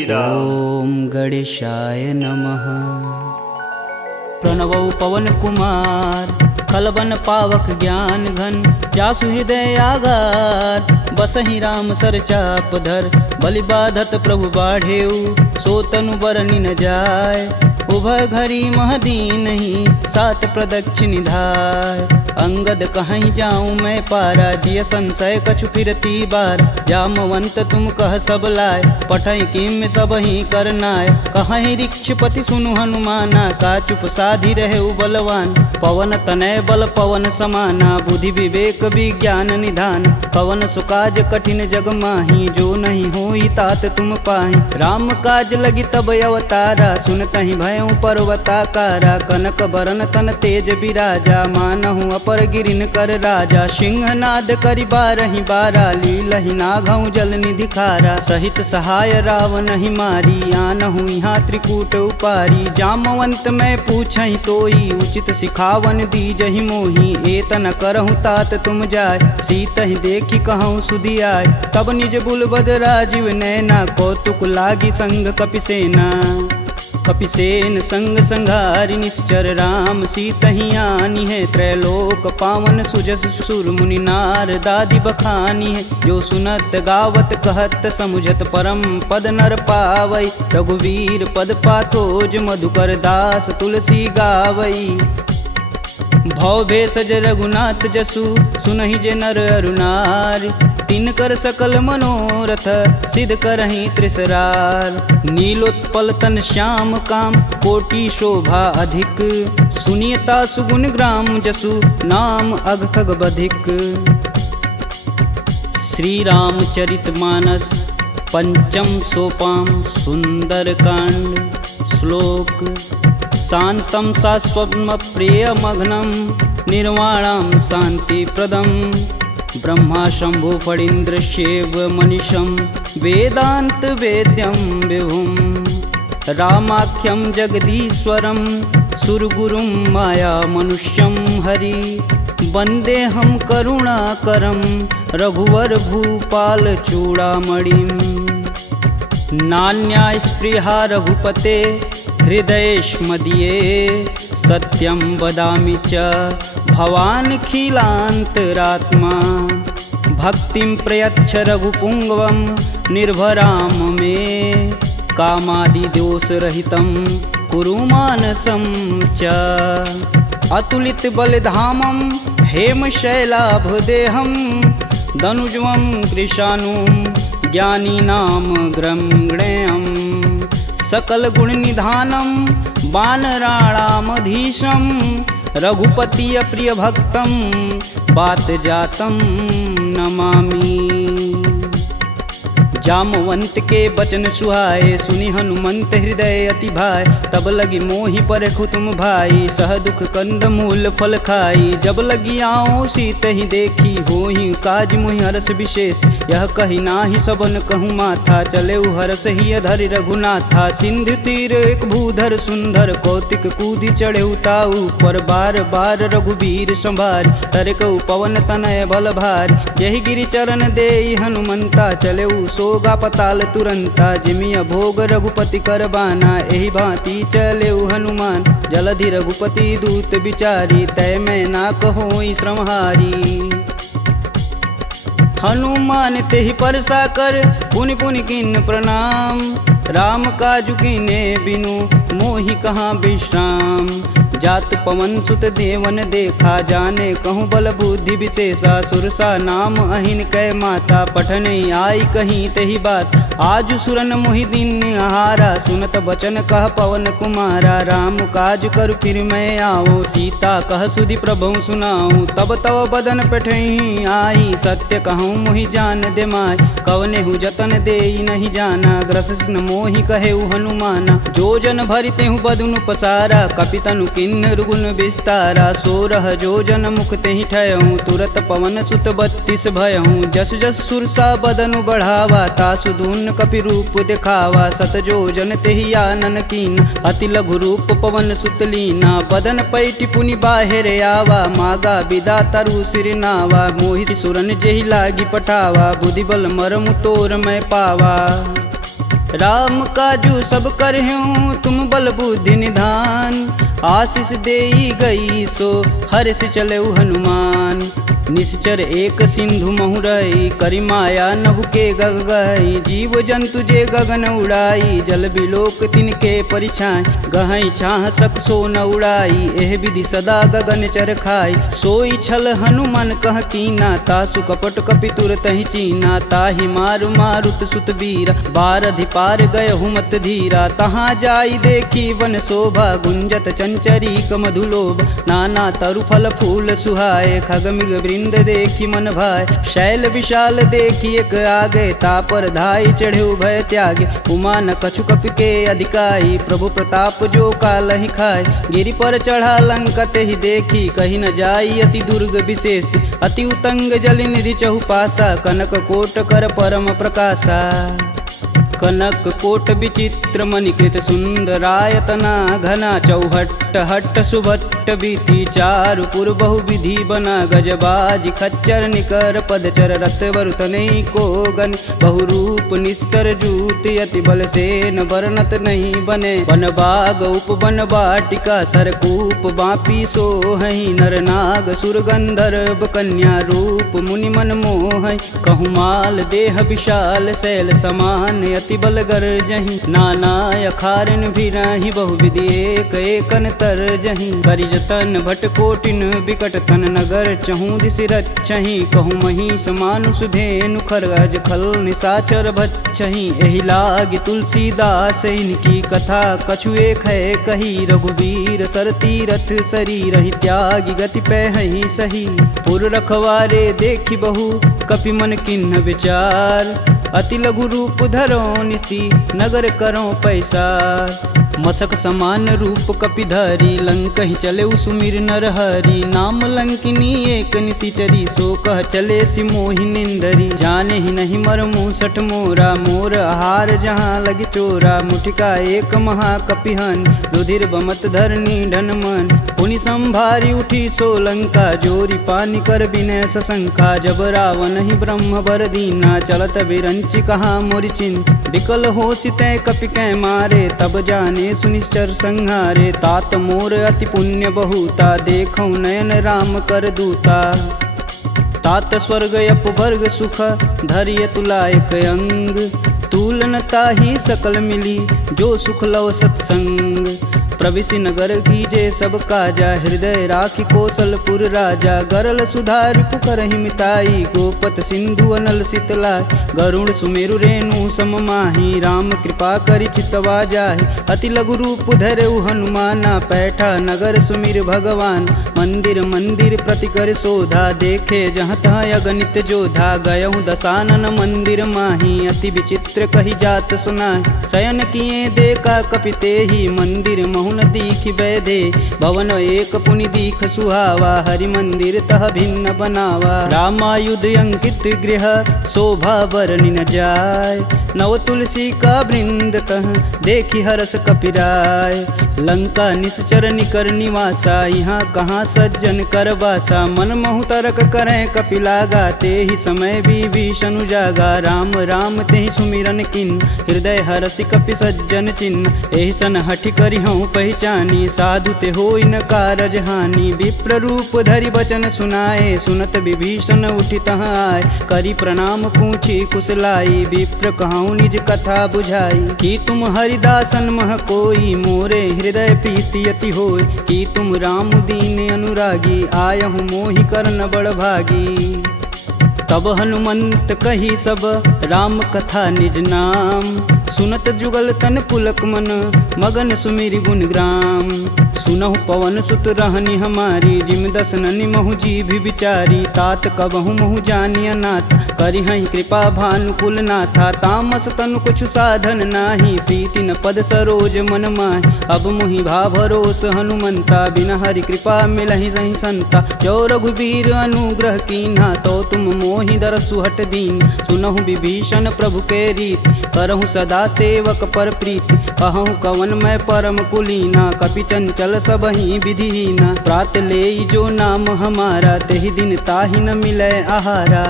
ओम गणेशाय नमः। प्रणवौ पवन कुमार खलबन पावक ज्ञान घन, जासु हृदय आगार बसहि राम सर चाप धर। बलि बाधत प्रभु बाढ़ेऊ, सो तनु बरनि न जाय। उभय घरी महदीन ही, सात प्रदक्षिण निधाय। अंगद कहीं जाऊं मैं पारा, जिय संशय कछु फिरती बार। जामवंत तुम कह सब लाय, पठई किम सब ही करनाय। कहीं ऋक्षपति सुनु हनुमाना, का चुप साधि रहे बलवान। पवन तनय बल पवन समाना, बुद्धि विवेक विज्ञान निधान। पवन सुकाज कठिन जग माही, जो नहीं होई तात तुम पाही। राम काज लगी तब अवतारा, सुनतहि भयउ पर्वताकारा। कनक बरन तन तेज बिराजा, मानहु अपर गिरिन कर राजा। सिंहनाद करि बारहि बारा, लीलहि नाघउ जल निधि खारा। सहित सहाय रावण ही मारी, आनहु यहाँ त्रिकूट उपारी। जामवंत मैं पूछहि तोई, उचित सिखावन दीजहि मोही। एतन करहु तात तुम जाय, सीतहि देखि कहूँ सुधि आय। तब निज बुलबद राजीव नैना, कौतुक लागी संग कपिसेना। कपिसेन संग संघारि निश्चर, राम सीतहि आनी है। त्रैलोक पावन सुजस सुर मुनि नार, दादि बखानी है। जो सुनत गावत कहत समुझत, परम पद नर पावई। रघुवीर पद पाथोज, मधुकर दास तुलसी गावई। भव भेषज रघुनाथ जसु, सुनहि जे नर अरु नारी। तिनकर सकल मनोरथ, सिद्ध करहि त्रिसरार। नीलोत्पल तन श्याम काम, कोटि शोभा अधिक। सुनियता सुगुण ग्राम जसु, नाम अघ खग बधिक। श्री रामचरित मानस पंचम सोपान, सुंदर कांड। श्लोक शांतं शाश्वतं प्रियमघ्नं, निर्वाणं शांतिप्रदं। ब्रह्मा शंभु फणीन्द्रस्यैव मनीषं, वेदांत वेद्यं विभुं। रामाख्यं जगदीश्वरं, सुरगुरुं माया मनुष्यं हरि। वन्देऽहं करुणाकरं, रघुवर भूपाल चूड़ामणिं। नान्या स्पृहा रघुपते, हृदयेष्मदीये। सत्यं वदामि च भवानखिलान्तरात्मा। भक्तिं प्रयच्छ रघुपुङ्गवं, निर्भरां मे। कामादिदोषरहितं कुरु मानसं च। अतुलित बलधामं, हेमशैलाभदेहं। दनुजवं कृशानुं, ज्ञानीनां ग्रंगणेयम्। सकल गुण निधानं, वानराणामधीशं। रघुपति प्रिय भक्तं, बात जातं नमामि। जामवंत के बचन सुहाए, सुनि हनुमंत हृदय अति भाई। तब लगी मोहि परखु तुम भाई, सह दुख कंद मूल फल खाई। जब लगी आओ सीतहि देखी, होहि काज मुहि हरस विशेष। यह कही नाही सबन कहूँ माथा, चले हरस ही धरि रघुनाथा। सिंधु तीर एक भूधर सुंदर, कौतिक कूदि चढ़े ताऊ पर। बार बार रघुबीर संभारी, तरकऊ पवन तनय बल भारी। जहि गिरि चरण देई हनुमंता, चले सोगा पताल तुरंता। जिमिया भोग रघुपति कर बाना, एहि भांति चले हनुमान। जलधि रघुपति दूत बिचारी, तय मैं ना कहोई श्रमहारी। हनुमान तेहि परसा कर, पुनि पुनि किन्न प्रणाम। राम काजु कीन्हे बिनु, मोहि कहाँ विश्राम। जात पवन सुत देवन देखा, जाने कहूँ बल बुद्धि विशेषा। सुरसा नाम अहिन कै माता, पठने आई कहीं तही बात। आज सुरन मोहि दिन आहारा, सुनत बचन कह पवन कुमारा। राम काज कर फिर मैं आओ, सीता कह सुधि प्रभु सुनाऊं। तब तव बदन पेठही आई, सत्य कहूँ मोहि जान दे माय। कवने हु जतन देई नहीं जाना, ग्रसिस न मोहि कहेउ हनुमाना। जो जन भरि तेहु बदनु पसारा, कपितनु किन्न रुगुन विस्तारा। 16 जोजन मुख तेहि ठयहूँ, तुरत पवन सुत 32 भयहूँ। जस जस सुरसा बदनु बढ़ावा, तासु दून कपि रूप दिखावा। 7 जोजन तेहि आनन कीन, अति लघु रूप पवन सुत लीना। बदन पैठि पुनि बाहिर आवा, मागा विदा तरु सिर नावा। मोहि सुरन जेहि लागी पठावा, बुद्धि बल मरमु तोर मैं पावा। राम काजू सब करहूँ तुम बल बुद्धि निधान। आशीष देई गई सो हर्ष चले हनुमान। निश्चर एक सिंधु महुरई करी माया नभ के गग गई। जीव जंतु जे गगन उड़ाई जल बिलोक तिनके परिछाई। गहई छाह सक सो न उड़ाई एह विधि सदा गगन चर खाई। सोई छल हनुमान कह कीना तासु कपट कपि तुरत ही चीना। ताहि मारु मारुत सुत वीरा बारधि पार गय हुमत धीरा। तहाँ जाई देखी वन शोभा गुंजत चंचरी मधुलोभ। नाना तरु फल फूल सुहाए खग मृग वृंद देखी मन भाए। शैल विशाल देखी एक आगे तापर धाई चढ़े भय त्यागे। उमा न कछु कपि के अधिकाई प्रभु प्रताप जो काल ही खाए। गिरि पर चढ़ा लंकत ही देखी कही न जाई अति दुर्ग विशेष। अति उतंग जल निधि चहुपासा कनक कोट कर परम प्रकाशा। कनक कोट विचित्र मणिकृत सुंदरायतना घना। चौहट्ट हट्ट सुभट्ट बीती चारुपुर बहुविधि बना। गजबाज खच्चर निकर पदचर रथ वरुतने को गन। बहुरूप निश्चर जूत अति बल सेन वर्णत नहीं बने। वन बाग उपवन वाटिका सरकूप बापी सोहई। नर नाग सुर गंधर्व कन्या रूप मुनि मन मोहई। कहूमाल देह विशाल शैल समान अति बल गर्जहि। नाना अखारन भिराहि बहुविधि एक एकन तरजहि। करि जतन भट कोटिन बिकट तन नगर चहु दिस रक्षहि। कहूँ महिष मानुष धेनु खरगज खल निशाचर भक्षहि। एहि लागी तुलसीदास इनकी कथा कछु एक है कही। रघुवीर सर तीरथ शरीर ही त्यागी गति पैहि सही। पुर रखवारे देखी बहु कपि मन किन्ह विचार। अति लघु रूप धरो निसी नगर करो पैसार। मसक समान रूप कपिधरी लंक ही चले सुमिर नर हरि। नाम लंकिनी एक निशिचरी सो कह चले सिमोहि निंदरी। जाने ही नहीं मर मूसठ मोरा मोर आहार जहाँ लगी चोरा। मुठिका एक महाकपिहन रुधिर बमत धरनी ढन मन। पुनि संभारी उठी सो लंका जोरी पानी कर बिनय सशंका। जब रावण ही ब्रह्म बर दीना चलत बिरंचि कहा मोरि चिन्ह। विकल हो सितै कपि कै मारे तब जाने सुनिश्चर संहारे। तात मोर अति पुण्य बहुता देखौ नयन राम कर दूता। तात स्वर्ग अपवर्ग सुख धरिय तुलायक अंग। तुलन ताहि सकल मिली जो सुख लव सत्संग। प्रविशि नगर कीजे सब काजा हृदय राखी कौशलपुर राजा। गरल सुधार पुकरहि मिताई गोपत सिंधु अनल शीतला। गरुड़ सुमेरु रेणु सम माही राम कृपा करि चितवा जाहि। अति लघु रूप धरऊ हनुमाना पैठा नगर सुमिर भगवान। मंदिर मंदिर प्रति कर शोधा देखे जहाँ तहाँ अगणित जोधा। गयहु दशानन मंदिर माही अति विचित्र कही जात सुनाई। शयन किए देखा कपिते ही मंदिर महु न दीख बैदे। भवन एक पुनि दीख सुहावा हरि मंदिर तह भिन्न बनावा। रामायुध अंकित गृह शोभा बरनि न जाय। नव तुलसी का वृंद तह देखी हरस कपिराय। लंका निश्चर निकर निवासा यहाँ कहाँ सज्जन कर बासा। मन महु तरक करें कपिलागा ते ही समय विभीषण जागा। राम राम ते सुमिरन किन हृदय हरसि कपि सज्जन चिन्ह। एहि सन हठि करि हूँ पहचानी साधु ते होई न कारज हानि। विप्र रूप धरि बचन सुनाए सुनत विभीषण उठि तहाँ आए। करि प्रणाम पूछी कुशलाई विप्र कहूँ निज कथा बुझाई। कि तुम हरिदासन मह कोई मोरे हृदय प्रीति अति होय। कि तुम राम दीन अनुरागी आयहु मोहि करन बड़ भागी। तब हनुमंत कही सब राम कथा निज नाम। सुनत जुगल तन पुलक मन मगन सुमिरि गुण ग्राम। सुनहु पवन सुत रहनी हमारी जिम दसननि महु जीभ विचारी। तात कबहु महु जानिय नाथ करि हहि कृपा भानुकुल नाथा। तामस तनु कुछ साधन नाही प्रीति न पद सरोज मन माहि। अब मुहि भा भरोस हनुमंता बिना हरि कृपा मिलहि सहि संता। जो रघुबीर अनुग्रह कीन्हा तो तुम मोहि दरसु हट दीन। सुनहु विभीषण प्रभु के रीत करहु सदा सेवक पर प्रीति। कहूँ कवन मैं परम कुलीना कपि चंचल सबहि विधिहीना। प्रात ले जो नाम हमारा तेहि दिन ताहि न मिलै आहारा।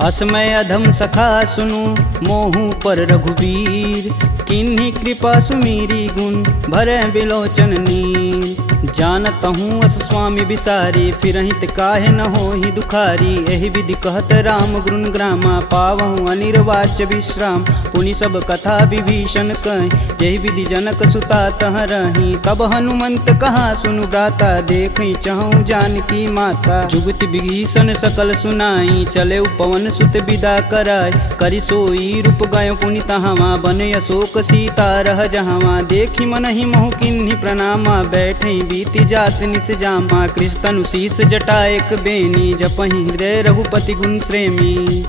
असमय अधम सखा सुनु मोहू पर रघुबीर, किन्हीं कृपा सुमीरी गुण भरे बिलोचन नीर। जानत हूँ अस स्वामी बिसारी, फिरहित काहे न होहि दुखारी। एहि विधि कहत राम गुण ग्रामा, पावहु अनिर्वाच्य विश्राम। पुनि सब कथा विभीषण कहि, जेहि विधि जनक सुता तह रही। तब हनुमंत कहा सुनु गाता, देखि चहु जानकी माता। जुगति विभीषण सकल सुनाई, चले पवन सुत विदा कराय। करि सोई रूप गय पुनि तहावा, बन अशोक सीता रह जहावा। देखि मनहि मोहु किन्हीं प्रणामा, बैठे बीति जात निस जामा। कृष्ण शीस जटा एक बेनी, जपहि हृदय रघुपति गुण श्रेमी।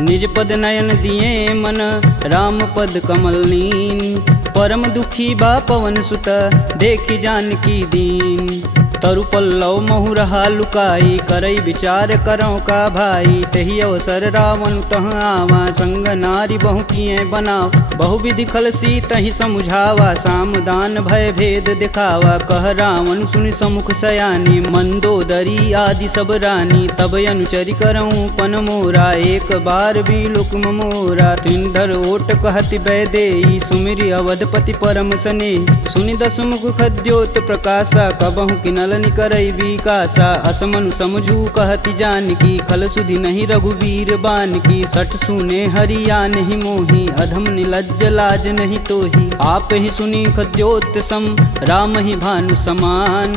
निज पद नयन दिए मन, राम पद कमल नीन। परम दुखी बा पवन सुत, देखि जानकी दीन। तरु पल्लव महु रहा लुकाई, करई विचार करौ का भाई। तही अवसर रावण तह आवा, संग नारी बहु किए बनाव। बहु विधि खल सीतहि समुझावा, साम दान भय भेद दिखावा। कह रावण सुनि समुख सयानी, मंदोदरी आदि सब रानी। तब अनुचरि करऊँ पन मोरा, एक बार भी लुक मोरा। त्रिंधर ओट कहति बैदेई, सुमिरि अवधपति परम स्नेही। सुनि दस मुख खद्योत प्रकाशा, कबहु किनल करई विकासा। असमनु समझू कहति जानकी, खल सुधि नहीं रघुवीर बान की। सठ सुने हरिया नहीं मोही, अधम निलज्ज लाज नहीं तोही। आप ही सुनी खद्योत सम, राम ही भानु समान।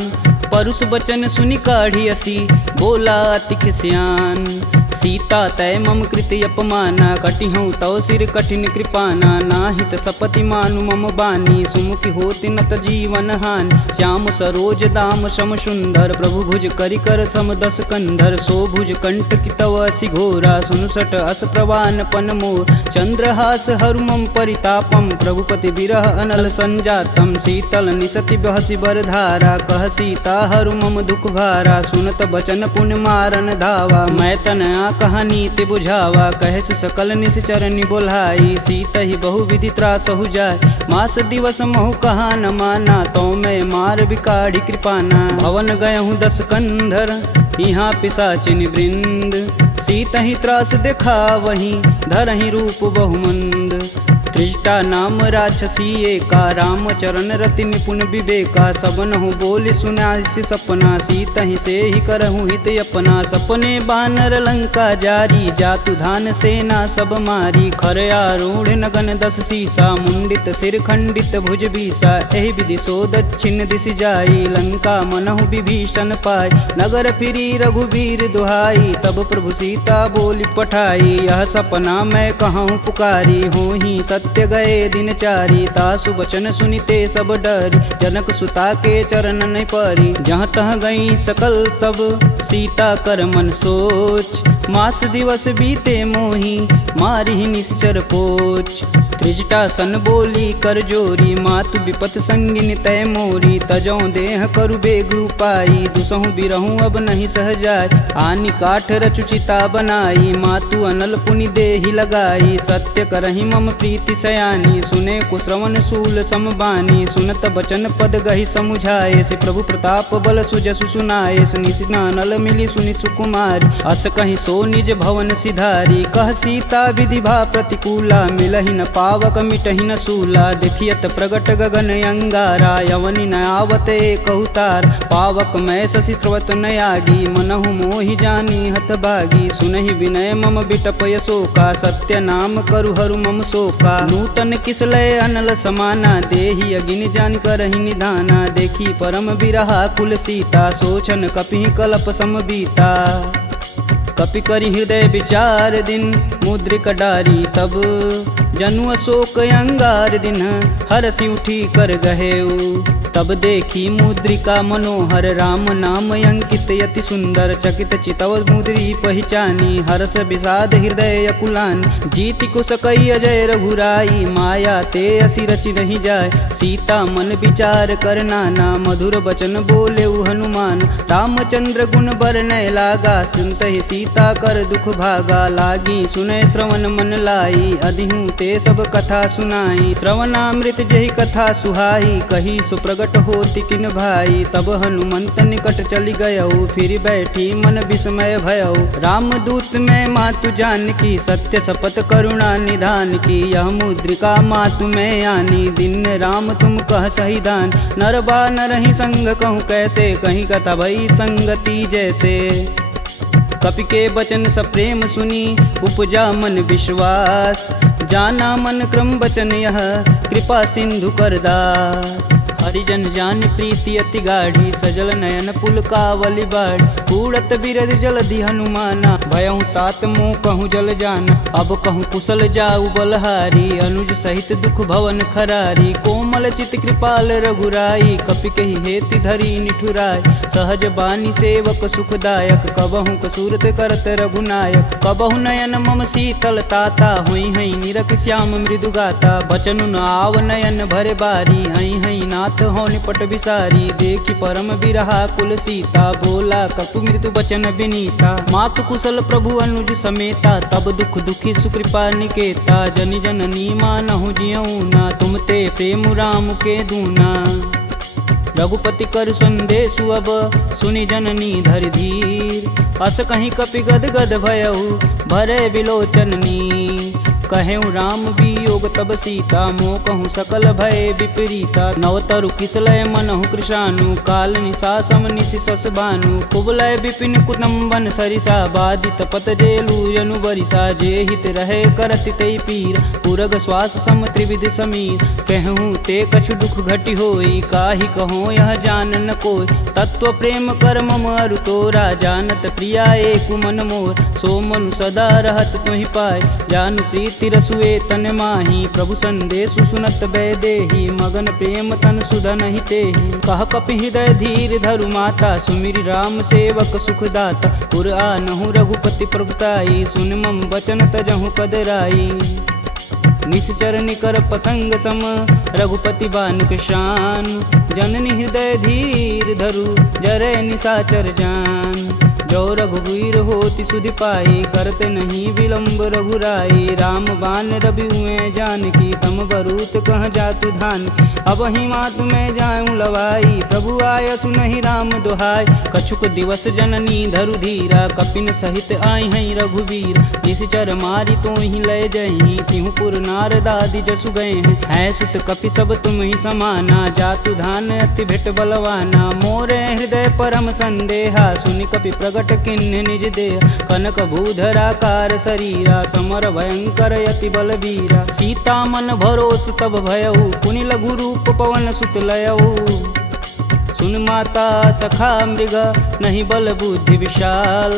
परुष बचन सुनि काढ़ी असी, बोला अति खिसियान। सीता तय मम कृति अपमाना, कटिहूँ तव सिर कठिन कृपाना। नाहित सपति मानु मम बानी, सुमुखी होति नत जीवन हानि। श्याम सरोज दाम सम सुंदर, प्रभु भुज करि कर सम दस कंधर। सो भुज कंठ की तव असि घोरा, सुनुसट अस प्रवान पन मोर। चंद्रहास हरु मम परितापम, प्रभुपति बिरह अनल संजातम। शीतल निसति बहसि बरधारा, कह सीता हरु मम दुख भारा। सुनत बचन पुन मारन धावा, मैं तन कहानी ते बुझावा। कहस सकल निश्चरनि बोलाई, सीत ही बहु विधि त्रास हो जाय। मास दिवस महु कहा न माना, तो मैं मार बिकाढ़ी कृपाना। भवन गयहूँ दस कंधर, यहाँ पिशाचिन वृंद। सीत ही त्रास देखा वहीं, धरहि रूप बहुमंद। त्रिजटा नाम राक्षसी एका, राम चरण रति निपुण विवेका। सबनहु बोल सुनासि सपना, सीत ही से ही करहु हित अपना। सपने बानर लंका जारी, जातु धान सेना सब मारी। खर आरूढ़ नगन दस सीसा, मुंडित सिर खंडित भुज बीसा। एहि विधि सो दक्षिण दिशि जाई, लंका मनहु विभीषण पाई। नगर फिरी रघुबीर दुहाई, तब प्रभु सीता बोली पठाई। यह सपना मैं कहूँ पुकारी, हूँ ही सत्य गए दिन चारी। तासु बचन सुनिते सब डरी, जनक सुता के चरण नहीं परी। जहाँ तह गई सकल तब सीता कर मन सोच। मास दिवस बीते मोही, मारी निश्चर पोच। त्रिजटा सन बोली कर जोरी, मातु विपत संगिन तय मोरी। तजौ देह करु बेग उपाई, दुसहु बिरहूँ अब नहीं सह जाय। आनि काठ रचुचिता बनाई, मातु अनल पुनि देहि लगाई। सत्य करहि मम प्रीति सयानी, सुने कुश्रवण शूल समबानी। सुनत बचन पद गहि समुझाए, सि प्रभु प्रताप बल सुजसु सुनाए। निशिना नल मिली सुनि सुकुमारी, अस कहि सो निज भवन सिधारी। कह सीता विधि भा प्रतिकूला, मिलहि न पावक मिटहि न सूला। देखियत प्रगट गगन अंगारा, यवनि न आवत एक अवतार। पावक मैं शशि स्रवत न आगी, मनहु मोहि जानी हत भागी। सुनहि विनय मम बिटपय शोका, सत्य नाम करु हरु मम शोका। नूतन किसलय अनल समाना, देहि अगिन जान करहि निधाना। देखी परम बिरहा कुल सीता, सोचन कपि कलप सम बीता। कपि करि हृदय विचार दिन, मुद्रिक डारी तब। जनु अशोक अंगार दिन, हरसि उठी कर गहेऊ। तब देखी मुद्रिका मनोहर, राम नाम अंकित यति सुंदर। चकित चितव मुद्री पहचानी, हर्ष विषाद हृदय कुलान। जीति कुश कई अजय रघुराई, माया ते असि रचि नहीं जाय। सीता मन विचार कर नाना, मधुर बचन बोले हनुमान। रामचंद्र गुण बरनय लागा, सुनतहि सीता कर दुख भागा। लागी सुनय श्रवण मन लाई, अधिहूँ ते सब कथा सुनाई। श्रवणामृत जहि कथा सुहाई, कही सुप्रगट प्रगट होती किन भाई। तब हनुमंत निकट चली गयऊ, फिर बैठी मन विस्मय भयऊ। रामदूत में मातु जानकी, सत्य शपथ करुणा निधान की। यह मुद्रिका मातु में आनी, दिन राम तुम कह सही दान। नर बा नरहि संग कहूँ कैसे, कहीं कथा भई संगति जैसे। कपि के बचन सप्रेम सुनी, उपजा मन विश्वास। जाना मन क्रम बचन यह, कृपा सिंधु करदार। हरिजन जान प्रीति अति गाढ़ी, सजल नयन पुलकावली बाढ़। उड़त बिरद जलधि हनुमाना, भयहु तात मोह कहूँ जल जान। अब कहूँ कुशल जाऊ बलहारी, अनुज सहित दुख भवन खरारी। कोमल चित कृपाल रघुराई, कपि कहि हेति धरी निठुराय। सहज बानी सेवक सुखदायक, कबहु कसूरत करत रघुनायक। कबहु नयन मम शीतल ताता, हुई हई निरख श्याम मृदु गाता। बचनु न आव नयन भरे बारी, हई हई नाथ हो निपट विसारी। देखि परम बिरहा कुल सीता, बोला कपि मृदु बचन विनीता। मातु कुशल प्रभु अनुज समेता, तब दुख दुखी सुकृपा निकेता। जनि जननी मानहु जियऊ ना, तुम ते प्रेम राम के दूना। रघुपति कर संदेशु अब, सुनि जननी धरि धीर। अस कहीं कपि गद गद भयऊ, भरे विलोचन नीर। कहेऊ राम वियोग तब सीता, मोह कहूँ सकल भय विपरीता। नवतरु किसलय मनहु कृशानु, काल निशा सम निशि शश भानु। कुबलय विपिन कुटुम्बन सरिसा, बाधित पत जेलु जनु बरिसा। जे हित रहे करति तै पीर, पुरग श्वास सम त्रिविध समीर। कहूँ ते कछु दुख घटि होई, काहि कहो यह जान न कोय। तत्व प्रेम कर मम अरु तोरा, जानत प्रिया एक मन मोर। सो मनु सदा रहत तुहि पाय, जानु प्रीति रसुए तन माही। प्रभु संदेशु सुनत बैदेही, मगन प्रेम तन सुधन ही तेहि। कह कपि हृदय धीर धरु माता, सुमिरि राम सेवक सुखदाता। पुर आनहु रघुपति प्रभुताई, सुन मम बचन तजहु कदराई। निश्चर निकर पतंग सम, रघुपति बानुक शान। जननी हृदय धीर धरु, जरै निशाचर जान। जो रघुवीर होति सुधि पाई, करते नहीं विलम्ब रघुराई। राम बान रवि हुए जानकी, तम बरूत कह जातु धान। अब ही मातु में जाऊँ लवाई, प्रभु आय सुनहि राम दुहाई। कछुक दिवस जननी धरु धीरा, कपिन सहित आई हैं रघुवीर। निश्चर मारी तो ही लय जही, तिहु पुर नारदादि जसु गए हैं। है सुत कपि सब तुम ही समाना, जातु धान अति भेट बलवाना। मोरे हृदय परम संदेहा, सुनि कपि प्रगट किन्ह निज देह। कनक भूधराकार शरीरा, समर भयंकर यति बलबीरा। सीता मन भरोस तब भयऊ, पुनि लघु रूप पवन सुत लयऊ। सुन माता सखा मृग, नहीं बल बुद्धि विशाल।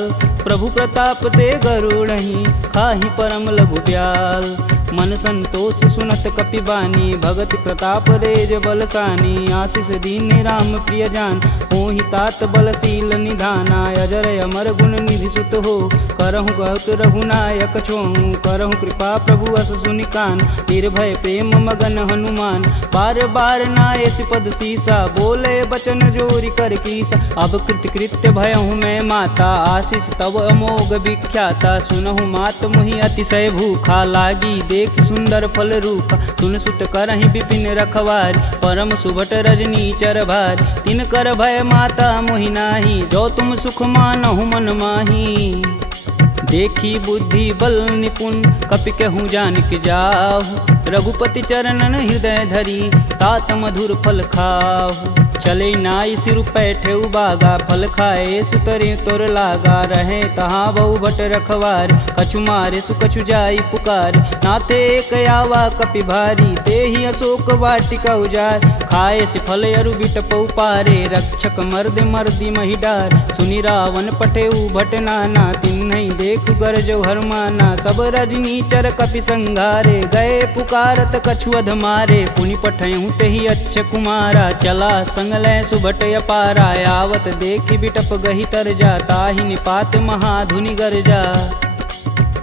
प्रभु प्रताप ते गरुड़हि, खाहि परम लघु ब्याल। मन संतोष सुनत कपि बानी, भगति प्रताप रेज बलसानी। आशीष दीन राम प्रिय जान, होहि तात बलशील निधाना। अजर अमर गुण निधि सुत हो, करहु बहुत रघुनायक छोहु। करहु कृपा प्रभु अस सुनि कान, निर्भय प्रेम मगन हनुमान। बार बार नायसि पद सीसा, बोले बचन जोरि कर कीसा। अब कृत कृत्य भयहु मैं माता, आशीष तब अमोघ विख्याता। सुनहु मात मुहि अतिशय भूखा, लागी देख सुंदर फल रूखा। सुन सुत करहि विपिन रखवारी, परम सुभट रजनी चर भारी। तिन कर भय माता मोहि नाही, जो तुम सुख मानहु मन माही। देखी बुद्धि बल निपुण, कपि कहूँ जानिक जाहु। रघुपति चरणन हृदय धरी, तात मधुर फल खाहु। चले नाई सिर पैठे उबागा, फल खाए सुतरे तोर लागा। रहे तहाँ बहु भट रखवार, कछु मारे सु कछु जाई पुकार। नाथे एक आवा कपि भारी, ते ही अशोक वाटिका उजार। खाए से फल अरु बिटपौ पारे, रक्षक मर्द मर्दी मही डार। सुनि रावण पठे भट नाना, तिन्हि देख गरजौ हरमाना। सब रजनी चर कपि संघारे, गए पुकारत कछु अध मारे। पुनि पठयहु तेहि अच्छ कुमारा, चला संग लय सुभट अपारा। आवत देखि बिटप गहि तर जा, ताहि निपात महाधुनि गरजा।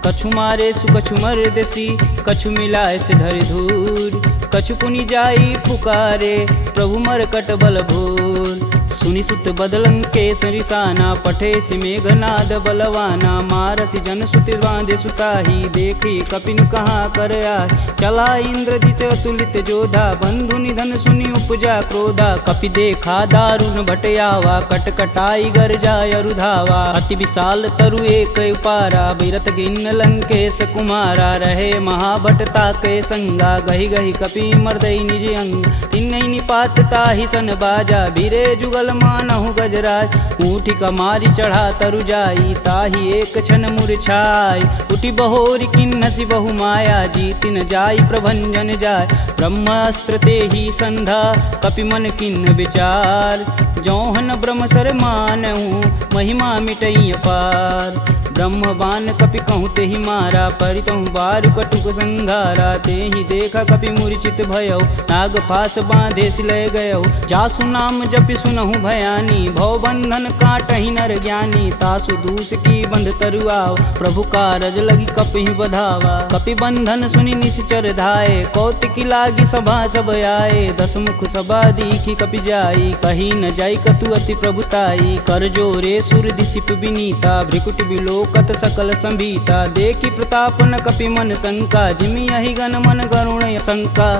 कछु मारे सु कछु मर्दसी, कछु मिलाए से धरि धूर। कछु पुनि जाई पुकारे, प्रभु मरकट बल भूर। सुनि सुत बदलंकेश रिसाना, पठे सि मेघनाद बलवाना। मारसि जन सुति बांधे सुताही, देखी कपिन कहाँ कर आए। चला इंद्रजित अतुलित जोधा, बंधु निधन सुनि उपजा क्रोधा। कपि देखा दारुण भटयावा, कटकटाई गर्जाय अरुधावा। अति विशाल तरु एक उपारा, बिरत गिन्न लंकेश कुमारा। रहे महाभटता के संगा, गही गही कपि मर्दई निज अंग। तिन्हि निपात ताहि सन बाजा, बीरे जुगल मानहु गजराज। ऊँठी कमारी चढ़ा तरु जाई, ताहि एक क्षण मूर्छाई। उठी बहोरी किन्नसी बहु माया, जीति न जाई प्रभंजन जाय। ब्रह्मास्त्र ते ही संधा, कपि मन किन्न विचार। जौहन ब्रह्म सर मानहु, महिमा मिटई अपार। ब्रह्म बान कपि कहूँ ते ही मारा, परितहु बारु कटुक संघारा। ते ही देखा कपि मूर्छित भयउ, नाग फास बांधे सिलय गयउ। जासु नाम जपि सुनहु भयानी, भव बंधन काटहि नर ज्ञानी। तासु दूस की बंध तरुआव, प्रभु कारज लगी कपि बधावा। कपि बंधन सुनि निश्चर धाये, कौतिकी लागी सभा सब आए। दस मुख सभा दीखी कपि जाई, कही न जाई कतु अति प्रभुताई। कर जोरे सुर दिसिप विनीता, भ्रिकुट बिलोकत सकल संभीता। देखी प्रताप न कपि मन शंका, जिमि यही गण मन गरुण शंका।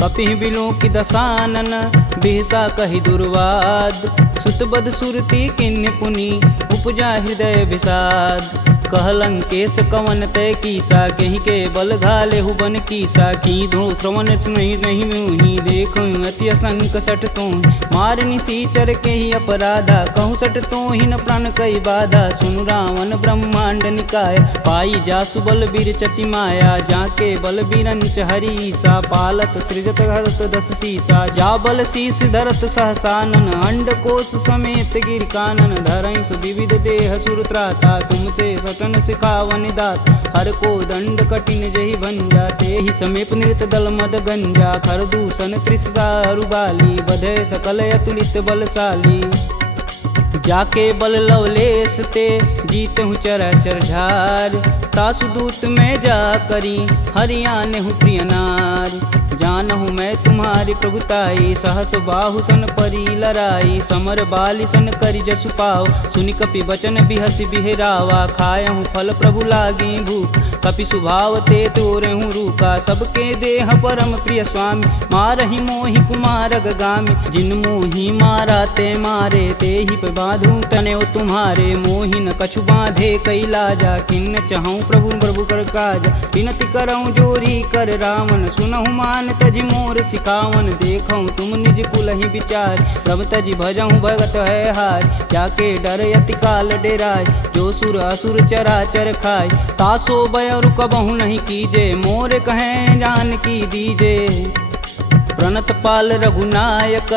कपि बिलोकि दसानन, बिहसा कहि दुर्वाद। सुत बद सुरति किन्हि पुनि, उपजा हृदय विषाद। कह लंकेश कवन तय कीसा, कहीं के बल घाले हुबन कीसा। की धो श्रवण नहीं नहीं मुहि, देखूं अति असंक सठ तो। मार निसीचर के ही अपराधा, कहूँ सठ तो ही न प्राण कई बाधा। सुनु रावण ब्रह्मांड निकाय, पाई जासु बल बीर चति माया। जाके बल बीरंच हरीसा, पालत सृजत हरत दस सीसा। जा बल शीस धरत सहसानन, अंड कोश समेत गिर कानन। धरई सुविविध देह सुर त्राता, तुमसे सटन सिखावन दात। हर को दंड कठिन जही भंजा, ते ही समीप नृत दल मद गंजा। खर दूषण त्रिषा रुबाली, बधे सकल अतुलित बलशाली। जाके बल लवलेश ते, जीत हूँ चराचर झार। तासु दूत में जा करी, हरियाने हूँ प्रिय नार। जानहु मैं तुम्हारी प्रभुताई, सहस बाहु सन परी लराई। समर बाली सन करि जसु पाव, सुनि कपि बचन बिहसि बिहरावा। खायहु फल प्रभु लागी भूख, कपि सुभाव ते तोरेहु रूखा। सबके देह परम प्रिय स्वामी, मारहि मोहि कुमारग गामी। जिन मोहि मारा ते मारे, ते ही पे बांधू तने तुम्हारे। मोहि न कछु बांधे कई लाजा, किन्न चहूँ प्रभु प्रभु कर काजा। विनति करऊँ जोरी कर रावण, सुनहु मान तजि मोर सिखावन। देखऊँ तुम निज कुल ही विचार, प्रभ तजि भजऊँ भगत है हार। जाके डर यति काल डेराय, जो सुर असुर चराचर खाय। तासो भय रुकबहु नहीं कीजे, मोर कहें जान की दीजे। प्रणत पाल रघुनायक,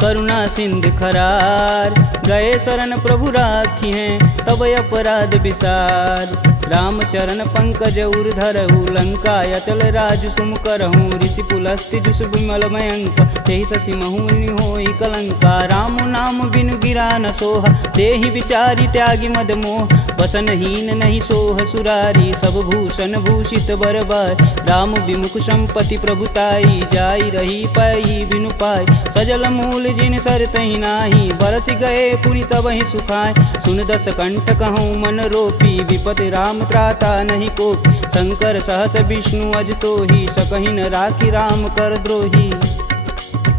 करुणा सिंध खरार। गए शरण प्रभु राखी हैं, तब अपराध विसार। राम चरण पंकज उर धरहु, लंका अचल राजु सुम करहूँ। ऋषि पुलस्ति जुस विमल मयंक, तेहि शशि महुनि होई कलंका। राम नाम बिनु गिरा न सोहा, देहि विचारी त्यागी मद मोह। बसनहीन नहीं सोह सुरारी, सब भूषण भूषित बरबार। राम विमुख संपत्ति प्रभुताई, जाई रही पाई बिनु पाई। सजल मूल जिन सर तहि नाही, बरस गए पुनि तबहि सुखाय। सुन दस कंठ कहूँ मन रोपी, विपति राम त्राता नहीं कोपी। शंकर सहस विष्णु अज तो ही, सकहि न राखी राम कर द्रोही।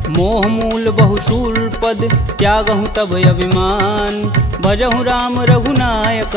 मोह मूल बहुशूल पद, त्यागहु तब अभिमान। भजहु राम रघुनायक,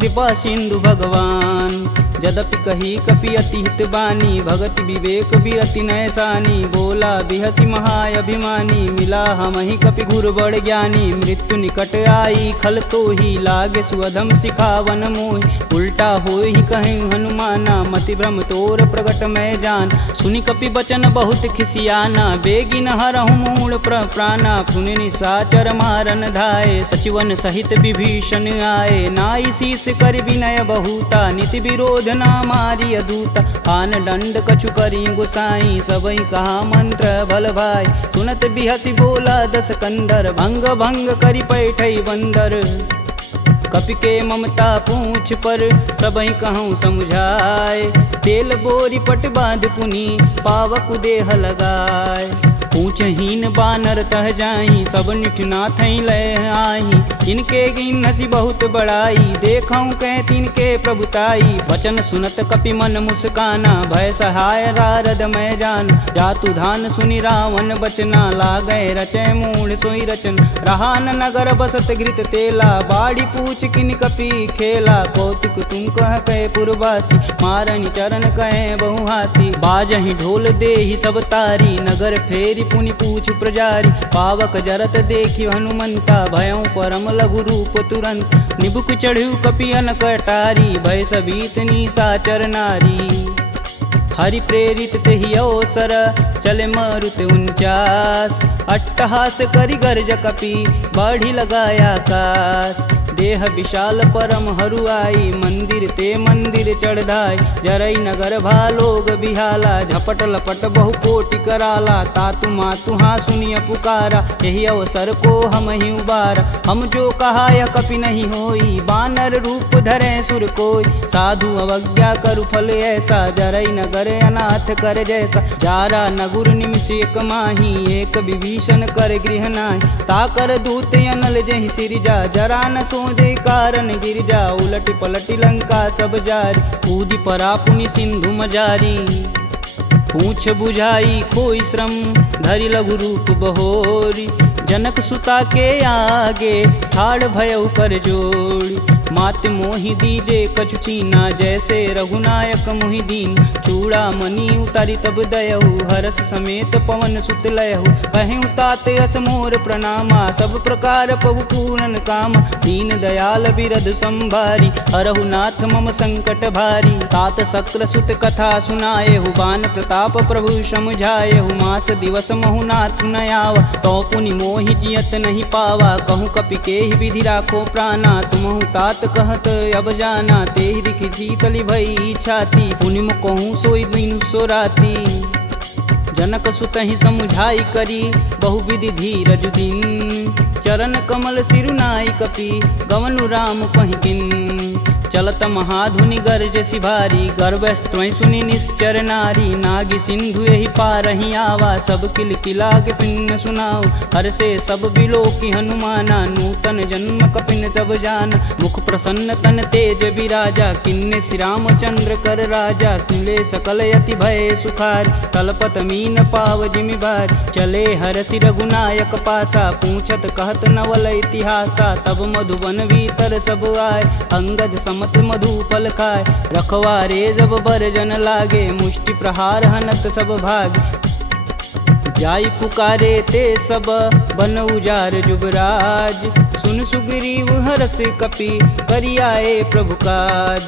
कृपा सिंधु भगवान। जदपि कही कपि अति हित बानी, भगति विवेक बिरति नैसानी। बोला बिहसि महाअभिमानी, मिला हमहि कपि गुर बड़ ज्ञानी। मृत्यु निकट आई खल तो ही, लागे सुअधम सिखावन मोहि। उल्टा होई कहें हनुमाना, मति भ्रम तोर प्रगट मैं जान। सुनि कपि बचन बहुत खिसियाना, बेगी न हरहु मूल प्राणा। पुनि निशाचर मारन धाये, सचिवन सहित विभीषण आए। नाई शीस कर विनय बहुता, नीति विरोध ना मारी अदूता। आन दंड कछु करी गोसाई, सबई कहा मंत्र भल भाई। सुनत बिहसि बोला दस कंदर, भंग भंग करि पैठई बंदर। कपि के ममता पूछ पर, सबई कहूँ समुझाए। तेल बोरी पट बांध पुनि, पावक देह लगाए। पूछहीन बानर तह जाई, सब निठना थई ले आई। इनके गिन हसी बहुत बड़ाई, देखऊं कह तिनके प्रभुताई। वचन सुनत कपि मन मुस्काना, भय सहाय रारद मैं जान। जातु धान सुनि रावण बचना, लागै रचय मूढ़ सोई रचन। रहा न नगर बसत घृत तेला, बाड़ी पूछ किन कपि खेला। कौतुक तुम कह कहे पुरवासी, मारणी चरण कहे बहुहासी। बाजहि ढोल देहि सब तारी, नगर फेरी पुनि पूछ प्रजारी। पावक जरत देखि हनुमंता, भयं परम लघु रूप तुरंत। निबुक चढ़ू कपि अनक अटारी, भय सबीत निशाचर नारी। हरि प्रेरित तेहि अवसर, चले मरुत 49। अट्टहास करि गर्ज कपि, बढ़ी लगाया आकाश। देह विशाल परम हरुआई, मंदिर ते मंदिर चढ़ाई। जरई नगर भालोग बिहाला, झपट लपट बहु कोटि कराला। तातु मातु हाँ सुनिय पुकारा, यही अवसर को हम ही उबारा। हम जो कहा यह कपि नहीं होई, बानर रूप धरे सुर कोई। साधु अवज्ञा करु फल ऐसा, जरई नगर अनाथ कर जैसा। जारा नगुर निमिष एक माही, एक विभीषण कर गृह नाही। ताकर दूत अनल जहि सिरजा, जरा न सोजे कारण गिरजा। उलटि पलटि लंका सब जारी, कूदि परा पुनि सिंधु मजारी। पूछ बुझाई खोई श्रम, धरि लघु रूप बहोरी। जनक सुता के आगे, ठाड़ भयउ कर जोड़ी। मात मोहि दीजे कछु चीना, जैसे रघुनायक मोहि दीन। चूड़ा मणि उतारी तब दयहु, हरस समेत पवन सुत लयहु। कहें तात यस मोर प्रणामा, सब प्रकार प्रभु पूरन काम। दीन दयाल बिरध संभारी, हरहु नाथ मम संकट भारी। तात शक्र सुत कथा सुनाएहु, बान प्रताप प्रभु समझाएहु। मास दिवस महु नाथ न आवा, तो पुनि मोहि जियत नहीं पावा। कहूँ कपि केहि विधि राखो प्राणा, तुमहु तात कहत अब जाना। तेहि दिख जीतली भई छाती, पुनि कहूँ सोई दिन सो राती। जनक सुतहि समुझाई करी, बहुविधि धीरज दिन। चरण कमल सिरुनाई कपि, गवनु राम पहिकिन। चलत महाधुनि गर्ज सिभारी, गर्भस्त्वं सुनि निश्चर नारी। नागी सिंधु यही पारहि आवा, सब किल किला के पिन्न सुनाओ। हर से सब बिलोकी हनुमाना, नूतन जन्म कपिन सब जान। मुख प्रसन्न तन तेज विराजा, किन्ने श्री रामचंद्र कर राजा। सुले सकल यति भय सुखार, कलपत मीन पाव जिमि बार। चले हरसि रघुनायक पासा, पूछत कहत नवल इतिहासा। तब मधुबन भीतर सब आए, अंगद समत मधु फल खाए। रखवारे जब बरजन लागे, मुष्टि प्रहार हनत सब भाग। जाई पुकारे ते सब, बन उजार जुगराज। सुन सुग्रीव हरस कपि, करियाए प्रभु काज।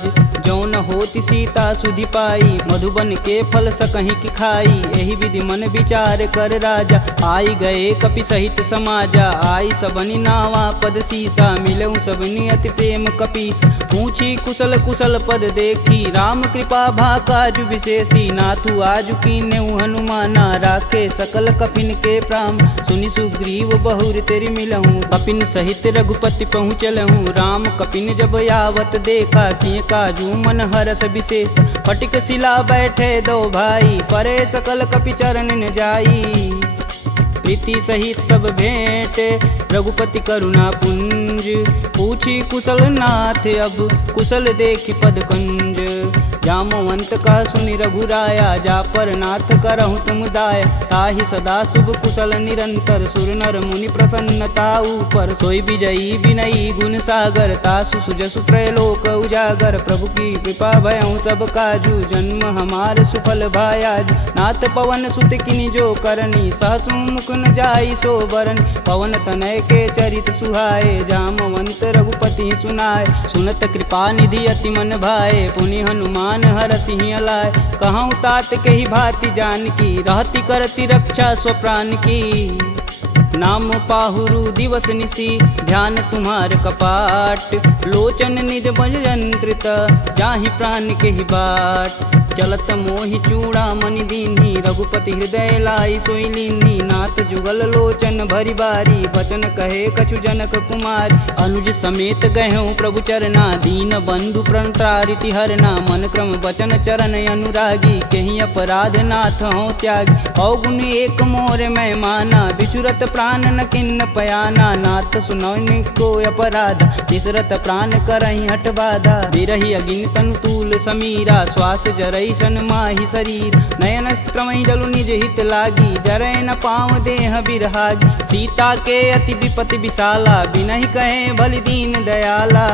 जौन होति सीता सुधि पाई, मधुबन के फल सकहीं की खाई। यही विधि मन विचार कर राजा, आई गए कपि सहित समाजा। आई सबनि नावा पद सीसा, मिलऊं सबनि अति प्रेम कपीस। पूछी कुशल कुशल पद देखी, राम कृपा भाकाजु विशेषी। नाथु आजु कीन्हु हनुमाना, राखे सकल कपिन के प्राम। सुनि सुग्रीव बहुर तेरि मिलहूँ, कपिन सहित रघुपति पहुँचलहूँ। राम कपिन जब यावत देखा, किए काजू मन हरस विशेष। फटिक शिला बैठे दो भाई, परे सकल कपि चरण न जाई। प्रीति सहित सब भेंट, रघुपति करुणा पुंज। पूछी कुशल नाथ अब, कुशल देखि पद कंज। जामवंत कह सुनि रघुराया, जा पर नाथ करहु तुम दाया। ताहि सदा शुभ कुशल निरंतर, सुर नर मुनि प्रसन्नता ऊपर। सोई विजयी विनयी गुण सागर, तासु सुजसु त्रैलोक उजागर। प्रभु की कृपा भयउ सब काजू, जन्म हमार सुफल भायाजू। नाथ पवन सुत किनि जो करनी, सहसु मुख न जाई सो बरन। पवन तनय के चरित सुहाए, जामवंत रघुपति सुनाए। सुनत कृपा निधि अति मन भाए, पुनि हनुमान हरसिहि अलाय। कहूँ तात के ही भांति जानकी, रहती करती रक्षा स्वप्राण की। नाम पाहुरु दिवस निसी, ध्यान तुम्हार कपाट। लोचन निज बज यंत्रित, जाहि प्राण के ही बाट। चलत मोहि चूड़ामणि दीन्ही, रघुपति हृदय लाई सोई लीन्ही। नाथ जुगल लोचन भरी बारी, बचन कहे कछु जनक कुमार। अनुज समेत गहूँ प्रभु चरना, दीन बंधु प्रणतारिति हरना। मन क्रम बचन चरण अनुरागी, कहीं अपराध नाथ हो त्यागी। अवगुण एक मोर मैं माना, बिचुरत प्राण न किन्न पयाना। नाथ सुनौनि को अपराध, तिसरत प्राण करहि हट बाधा। बिरहि अगिन तनु तूल समीरा, श्वास जरई सन माहि शरीर। नयन स्त्रमहि जलु निज हित लागी, जरै न पाँव देह बिरहागी। सीता के अति विपति विशाला, बिनहि कहे भलि दीन दयाला।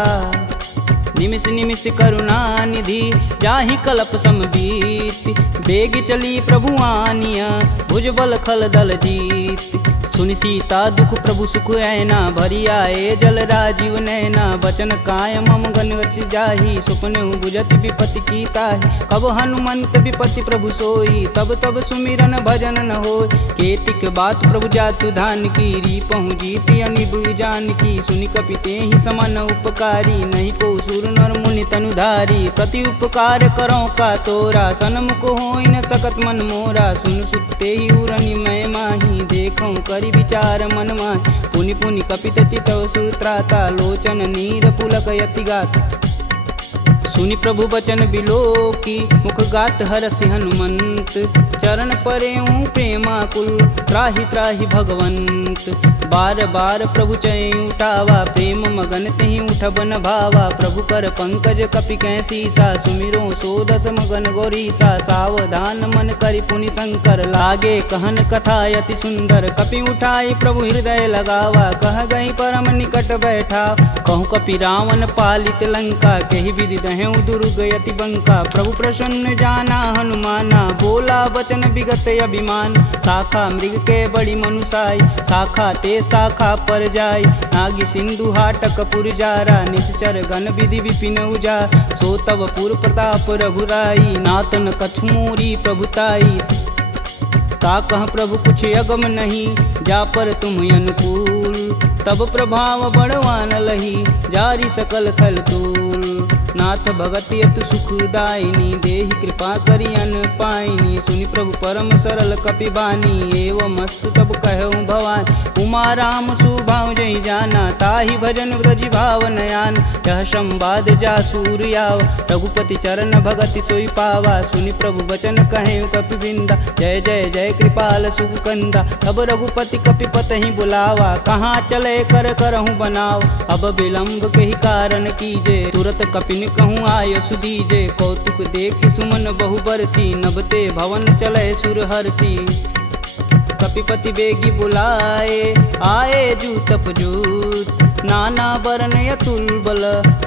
निमिष निमिष करुणा निधि, जाहि कल्प समबीत। बेग चली प्रभु आनिया, भुजबल खल दल जीत। सुनि सीता दुख प्रभु सुख ऐना, भरी आए जल राजीव नैना। बचन काय मम गन गच जाहि, सुपने बुझति विपति की ताहि। कब हनुमंत विपति प्रभु सोई, तब तब सुमिरन भजन न होय। केतिक बात प्रभु जातु धान की, रीपहु जीति अनिबु जान की। सुनि कपिते ही समन उपकारी, नहीं को सुर नर मुनि तनुधारी। प्रति उपकार करो का तोरा, सन्मुख होई न सकत मन मोरा। सुन सुते ही उरनि मैं माही, देखऊँ करि विचार मन माहि। पुनि पुनि कपित चितव सुत्राता, लोचन नीर पुलक यति गाता। सुनि प्रभु बचन बिलोकी, मुख गात हरसि हनुमंत। चरण परेऊँ प्रेमाकुल, त्राहि त्राहि भगवंत। बार बार प्रभु चै उठावा, प्रेम मगन तेहि उठब न भावा। प्रभु कर पंकज कपि कै सीसा, सुमिरो सो दस मगन गौरीसा। सावधान मन करि पुनि शंकर, लागे कहन कथा यति सुंदर। कपि उठाई प्रभु हृदय लगावा, कह गई परम निकट बैठा। कहूँ कपि रावण पालित लंका, कहि विधि दहेउ दुर्ग यति बंका। प्रभु प्रसन्न जाना हनुमाना, बोला बचन विगत अभिमान। शाखा मृग के बड़ी मनुसाई, शाखा ते शाखा पर जाई। नागी सिंधु हाटक पुर जारा, निश्चर गण विधि विपिन उजा। सो तब पुर प्रताप रघुराई, नातन कछु मोरी प्रभुताई। का कह प्रभु कुछ अगम नहीं, जा पर तुम अनुकूल। तब प्रभाव बड़वान लही, जारी सकल खल तूल। नाथ भगति अतु सुखदायिनी, देहि कृपा करि अन पाइनी। सुनि प्रभु परम सरल कपि बानी, एवं अस्तु तब कहऊँ भवानी। उमा राम सुभाव जहि जाना, ताहि भजन ब्रज भाव नयान। यह संवाद जासूर याव, रघुपति चरण भगति सोई पावा। सुनि प्रभु बचन कहें कपि बिंदा, जय जय जय कृपाल सुख कंदा। तब रघुपति कपि पतहि बुलावा, कहाँ चले कर करहूँ बनाव। अब विलंब के ही कारण कीजे, तुरत कपिन कहूँ आय सुदीजे। कौतुक देखि सुमन बहु बरसी, नभते भवन चले सुर हर्षि। कपिपति बेगी बुलाए, आए जूतप जूत। नाना बरन अतुल बल,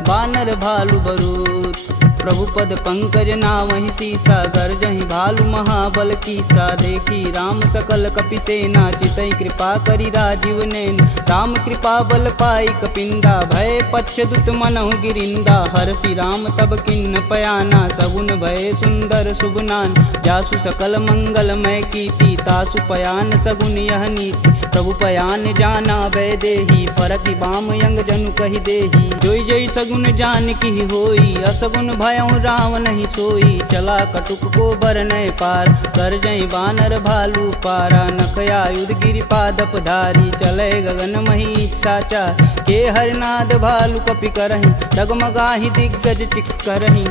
बानर भालु बरूत। प्रभु पद पंकज नावहि सीसा, गर्जहि भालु महाबल कीसा। देखी राम सकल कपि सेना, चितई कृपा करि राजीव नैन। राम कृपा बल पाई कपिंदा, भय पश्चदुत मनहु गिरिंदा। हरषि राम तब किन्न पयाना, सगुन भय सुंदर शुभनान। जासु सकल मंगलमय कीर्ति, तासु पयान सगुन यह नीति। प्रभु पयान जाना भय देही, फरकि बाम यंग जनु कहि देही। जोई जोई सगुन जान की होई, असगुन भयउ राम नहीं सोई। चला कटुक को बरनय पार, कर जय बानर भालू पारा। नखया युध गिरि पादप धारी, चले गगन मही साचा। के हरनाद भालू कपि करहि, डगमगाहि दिग्गज चिक करहि।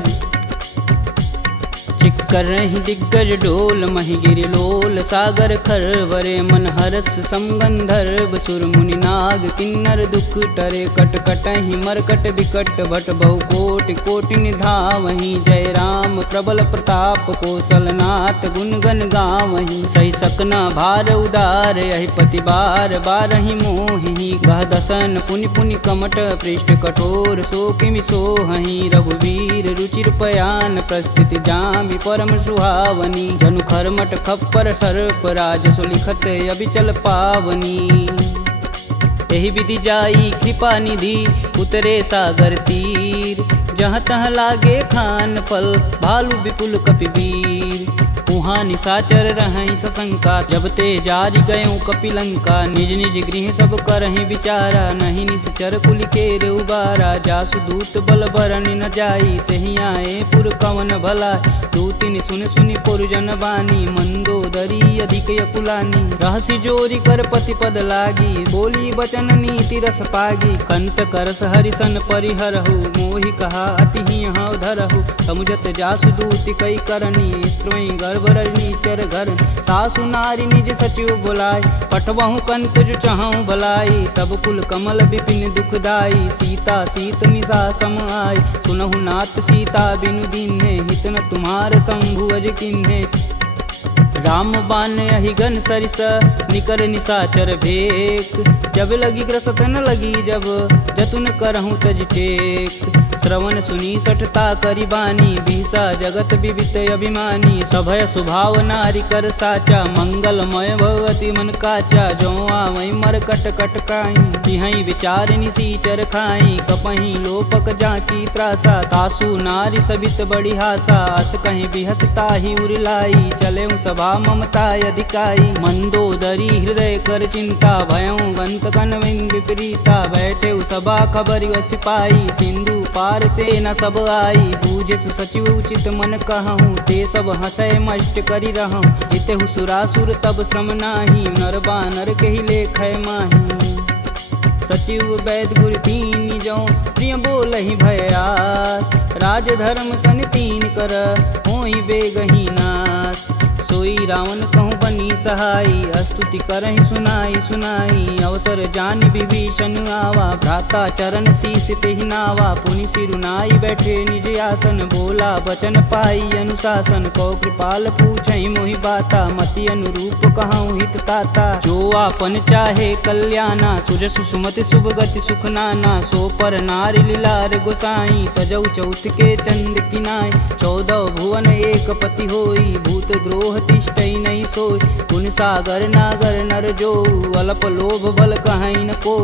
चिक्करहि दिग्गज डोल, महि गिरि लोल सागर खरवरे। मन हरस समगंधर्व सुर मुनि नाग, किन्नर दुख टरे। कट कटहि मरकट विकट, भट बहु कोटि कोटि निधावहि। जय राम प्रबल प्रताप, कौशलनाथ गुण गण गावहि। सही सकना भार उदार, यहि पति बार बारहि मोहि। गह दसन पुनि पुनि कमट, पृष्ठ कठोर सो किमि सोहहि। रघुवीर रुचिर पयान, प्रस्थित जामि परम सुहावनी। जनु खरमट खप्पर सर्प, राज सुलिखत अबिचल पावनी। एहि विधि जाई कृपा निधि, उतरे सागर तीर। जहाँ तहाँ लागे खान फल, भालू विपुल कपि वीर। वहाँ निशाचर रहई सशंका, जब ते जारी गयों कपिलंका। निज निज गृह सब करहि विचारा, नहीं निश्चर कुल के रे उबारा। जासु दूत बल बरनि न जाई, तेहि आए पुर कवन भला। दूतिन सुन सुनि पुरजन बानी, मंदोदरी अधिक यकुलानी। रहसि जोरी कर पति पद लागी, बोली बचन नीति रस पागी। कंत करस हरिसन परिहरहु, मोहि कहा अति ही हव धरहु। समुझत जासु दूति कई करनी, स्त्रोई गर्भ रजनी चर घर। तासु नारी निज सचिव बुलाय, पठबहु कंत जो चहु भलाई। तब कुल कमल विपिन दुखदाई, सीता सीत निशा सम आय। सुनहु नाथ सीता बिनु दीन्हे, हित न तुम्हार शंभु अज किन्हे। राम बान अहिगन सरिस, निकर निशाचर भेक। जब लगी ग्रसत न लगी जब, जतुन करहूँ तज टेक। श्रवण सुनी सठता करी बानी, बीसा जगत विवित अभिमानी। सभय स्वभाव नारी कर साचा, मंगलमय भगवती मन काचा। जो आवै मर कट कट काई, तिहै विचार निसीचर खाई। कपहि लोपक जाकी त्रासा, तासु नारी सबित बड़ी हासा। अस कहीं बिहसता ही उरलाई, चले सभा ममता अधिकाई। मंदोदरी हृदय कर चिंता, भयं गंत कन विपरीता। बैठे सभा खबर सिपाही, सिंधु पार से न सब आई। बूझे सुसचिव उचित मन कहूँ, ते सब हंसय मष्ट करी रहूँ। जितेहु सुरासुर तब श्रम नाही, नर बानर केहि लेखय माही। सचिव वैद गुर तीन जौ, प्रिय बोलहि भयास। राज धर्म तन तीन कर, होई बेगहि नास। सोई रावण कहूँ बनी सहाई, स्तुति करहि सुनाई सुनाई। अवसर जानि विभीषण आवा, भ्राता चरण शीस तेहि नावा। पुनि सिरुनाई बैठे निज आसन, बोला बचन पाई अनुशासन। कौ कृपाल पूछहि मोहि बाता, मति अनुरूप कहूँ हित ताता। जो आपन चाहे कल्याणा, सुजसु सुमति शुभ गति सुख नाना। सो पर नारी लीलार गोसाई, तजौ चौथ के चंद किनाई। 14 भुवन एक पति होई, भूत द्रोह तिष्ठै नहीं सोई। गुण सागर नागर नर जो, अल्प लोभ बल कहीं न को।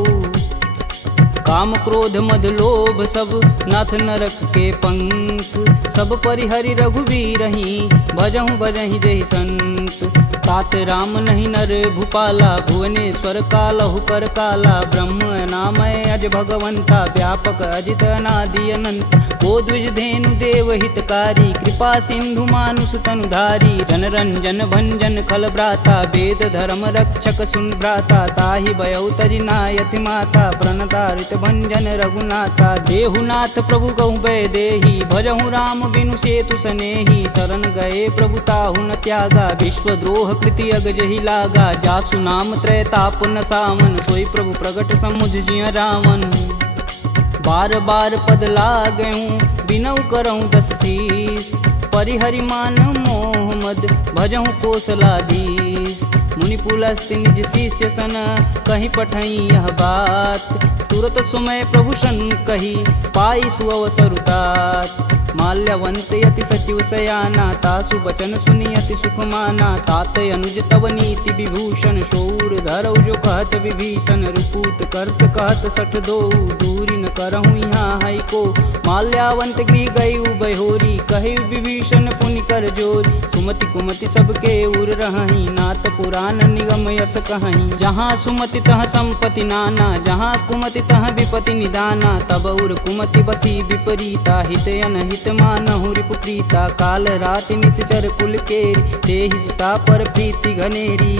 काम क्रोध मद लोभ सब, नाथ नरक के पंख। सब परिहरि रघुवीरहि, भजहु भजहि जहि संत। तात राम नहीं नर भूपाला, भुवनेश्वर कालहु कर काला। ब्रह्म नामय अज भगवंता, व्यापक अजित अनादि अनंत। को द्विज धेनु देव हितकारी, कृपा सिंधु मानुष तनुधारी। जन रंजन भंजन खल भ्राता, वेद धर्म रक्षक सुन भ्राता। ताहि भयउ तजि नायति माता, प्रणतारित भंजन रघुनाथा। देहुनाथ प्रभु कहु भय देहि, भजहु राम बिनु सेतु सनेहि। शरण गए प्रभु ताहु न त्यागा, विश्वद्रोह कृति अग जहि लागा। जासु नाम त्रैताप न सावन, सोई प्रभु प्रगट समुझ जिय रावण। बार बार पद लागऊं, बिनऊ करऊं 10 शीस। परिहरि मान मोह मद, भजहु कोसलाधीश। मुनि पुलस्त्य निज शिष्य सन, कहीं पठई यह बात। तुरत सुमय प्रभु सन कही, पाई सुअवसर तात। माल्यवंत यति सचिव सयाना, तासु बचन सुनि अति सुख माना। तात अनुज तव नीति विभूषण, शौर धरऊ जो कहत विभीषण। रुपूत करस कहत सठ दोऊ, दूरी न करहूँ यहाँ है को। माल्यावंत गृह गयु बहोरी, कहे विभीषण पुनि कर जोरी। सुमति कुमति सबके उर रहहीं, नाथ पुराण निगम यस कहीं। जहाँ सुमति तह संपत्ति नाना, जहाँ कुमति तह विपति निदाना। तब उर कुमति बसी विपरीता, हित अनहित मानहु रिपु प्रीता। काल राति निश्चर कुल केरी, तेहि सीता पर प्रीति घनेरी।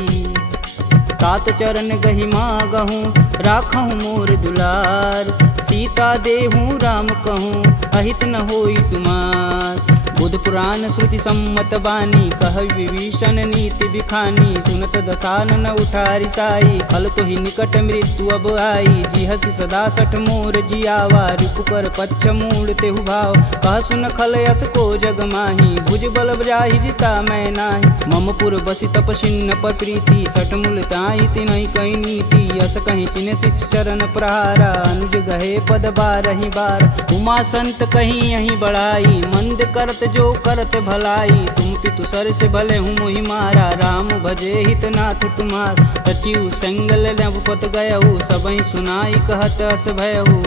तात चरण गहि मागहूँ, राखहूँ मोर दुलार। सीता देहूँ राम कहूँ, अहित न होई तुमार। बुध पुराण श्रुति सम्मत बानी, कह विभीषण नीति बिखानी। सुनत दसानन उठारी साई, खल तो ही निकट मृत्यु अब आई। जिहसि सदा सठ मोर जियावा, रिपु कर पच्छ मूड तेहु भाव। कह सुन खल यस को जग माही, भुज बल जाहि जिता मैं नाही। मम पुर बसि तपसिन्न पर प्रीति, सठ मूल ताहि तिनहि कही नीति। यस कहीं चिन्ह शिष्य चरण प्रहारा, अनुज गहे पद बारहि बार। उमा संत कहीं यहीं बढ़ाई, मंद करत जो करत भलाई। तुम पितु सर से भले हूँ मोहि मारा, राम भजे हित नाथ तुम्हार। सचिव संगल नभपत गयहु, सबहि सुनाई कहत अस भयहु।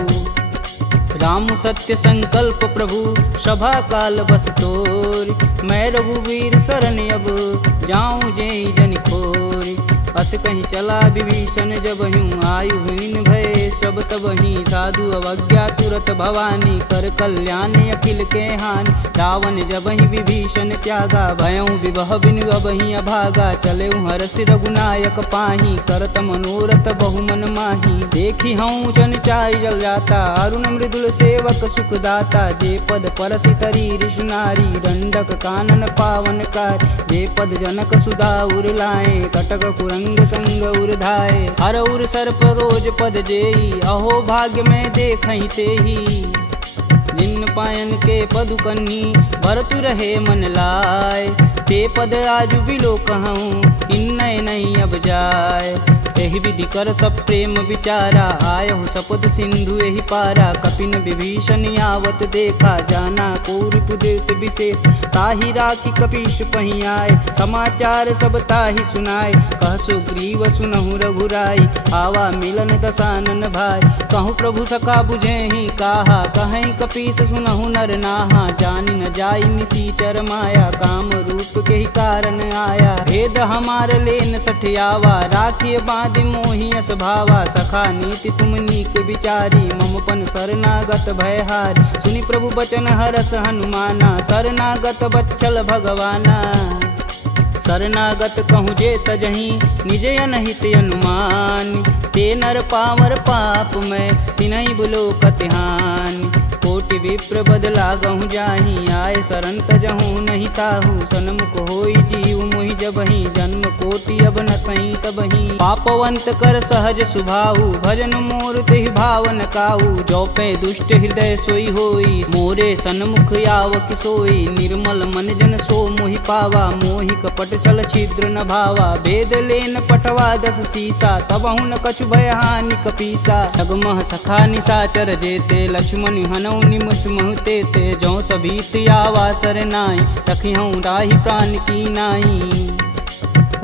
राम सत्य संकल्प प्रभु सभा काल बस तोर। मैं रघुवीर शरण अब जाऊं जय जन खोर। अस कहीं चला विभीषण जब हूँ आयुहीन भय सब तब ही साधु अवज्ञा तुरत भवानी कर कल्याण अखिल के हानि। रावण जब ही विभीषण त्यागा भयऊ विभह बिनु अब ही अभागा। चले हर्ष रघुनायक पाही करत मनोरथ बहुमन माही। देखी हूँ जन चारि जल जाता अरुण मृदुल सेवक सुखदाता। जे पद परसि तरी ऋषुनारी दंडक कानन पावन कार। जे पद जनक सुधा उर लाए कटक कुरंग संग उर्धाए। हर उर सर्प रोज पद जेई अहो भाग्य में देखहि तेहि। जिन पायन के पदु कन्ही भरतु रहे मन लाय। ते पद आजु बिलो कहूँ इन्नय नहीं अब जाय। एहि विधि कर सब प्रेम विचारा आयहु सपद सिंधु एहि पारा। कपिन विभीषण आवत देखा जाना कौरपुदित विशेष। ताहि राखी कपीश पही आए समाचार सब ताहि सुनाए। कह सुग्रीव सुनहु रघुराई आवा मिलन दसानन भाई। कहूँ प्रभु सखा बुझे ही काहा कहीं कपीस सुनहु नर नाहा। जानि न जाई निसीचर माया काम रूप के ही कारण आया। भेद हमार लेन सठियावा राखिय बांधि मोहि अस भावा। सखा नीति तुम नीक विचारी ममपन शरणागत भयहारी। सुनि प्रभु बचन हरस हनुमाना शरणागत बच्चल भगवाना। शरणागत कहूँ जे तजही निज अनहित अनुमान। ते नर पावर पाप में तिनहि बुलो कतिहान। कोटि विप्र बदला गहूँ जाही आए शरण तजहूँ नहीं ताहू। सन्मुख होई जीव मोहि जबहि जन्म कोटि अब न सही तबहि। पापवंत कर सहज सुभाऊ भजन मोर तेहि भावन काऊ। जौपे दुष्ट हृदय सोई होई मोरे सन्मुख आव किसोई। निर्मल मन जन सो मोहि पावा मोहि कपट छल छिद्र न भावा। भेद लेन पटवा दस सीसा तबहु न कछु भय हानि कपीसा। जगमह सखा निसाचर जेते लक्ष्मण हनौ निमस महते ते। जौ सभीत आवा सरनाई रखिहूँ राही प्राण की नाई।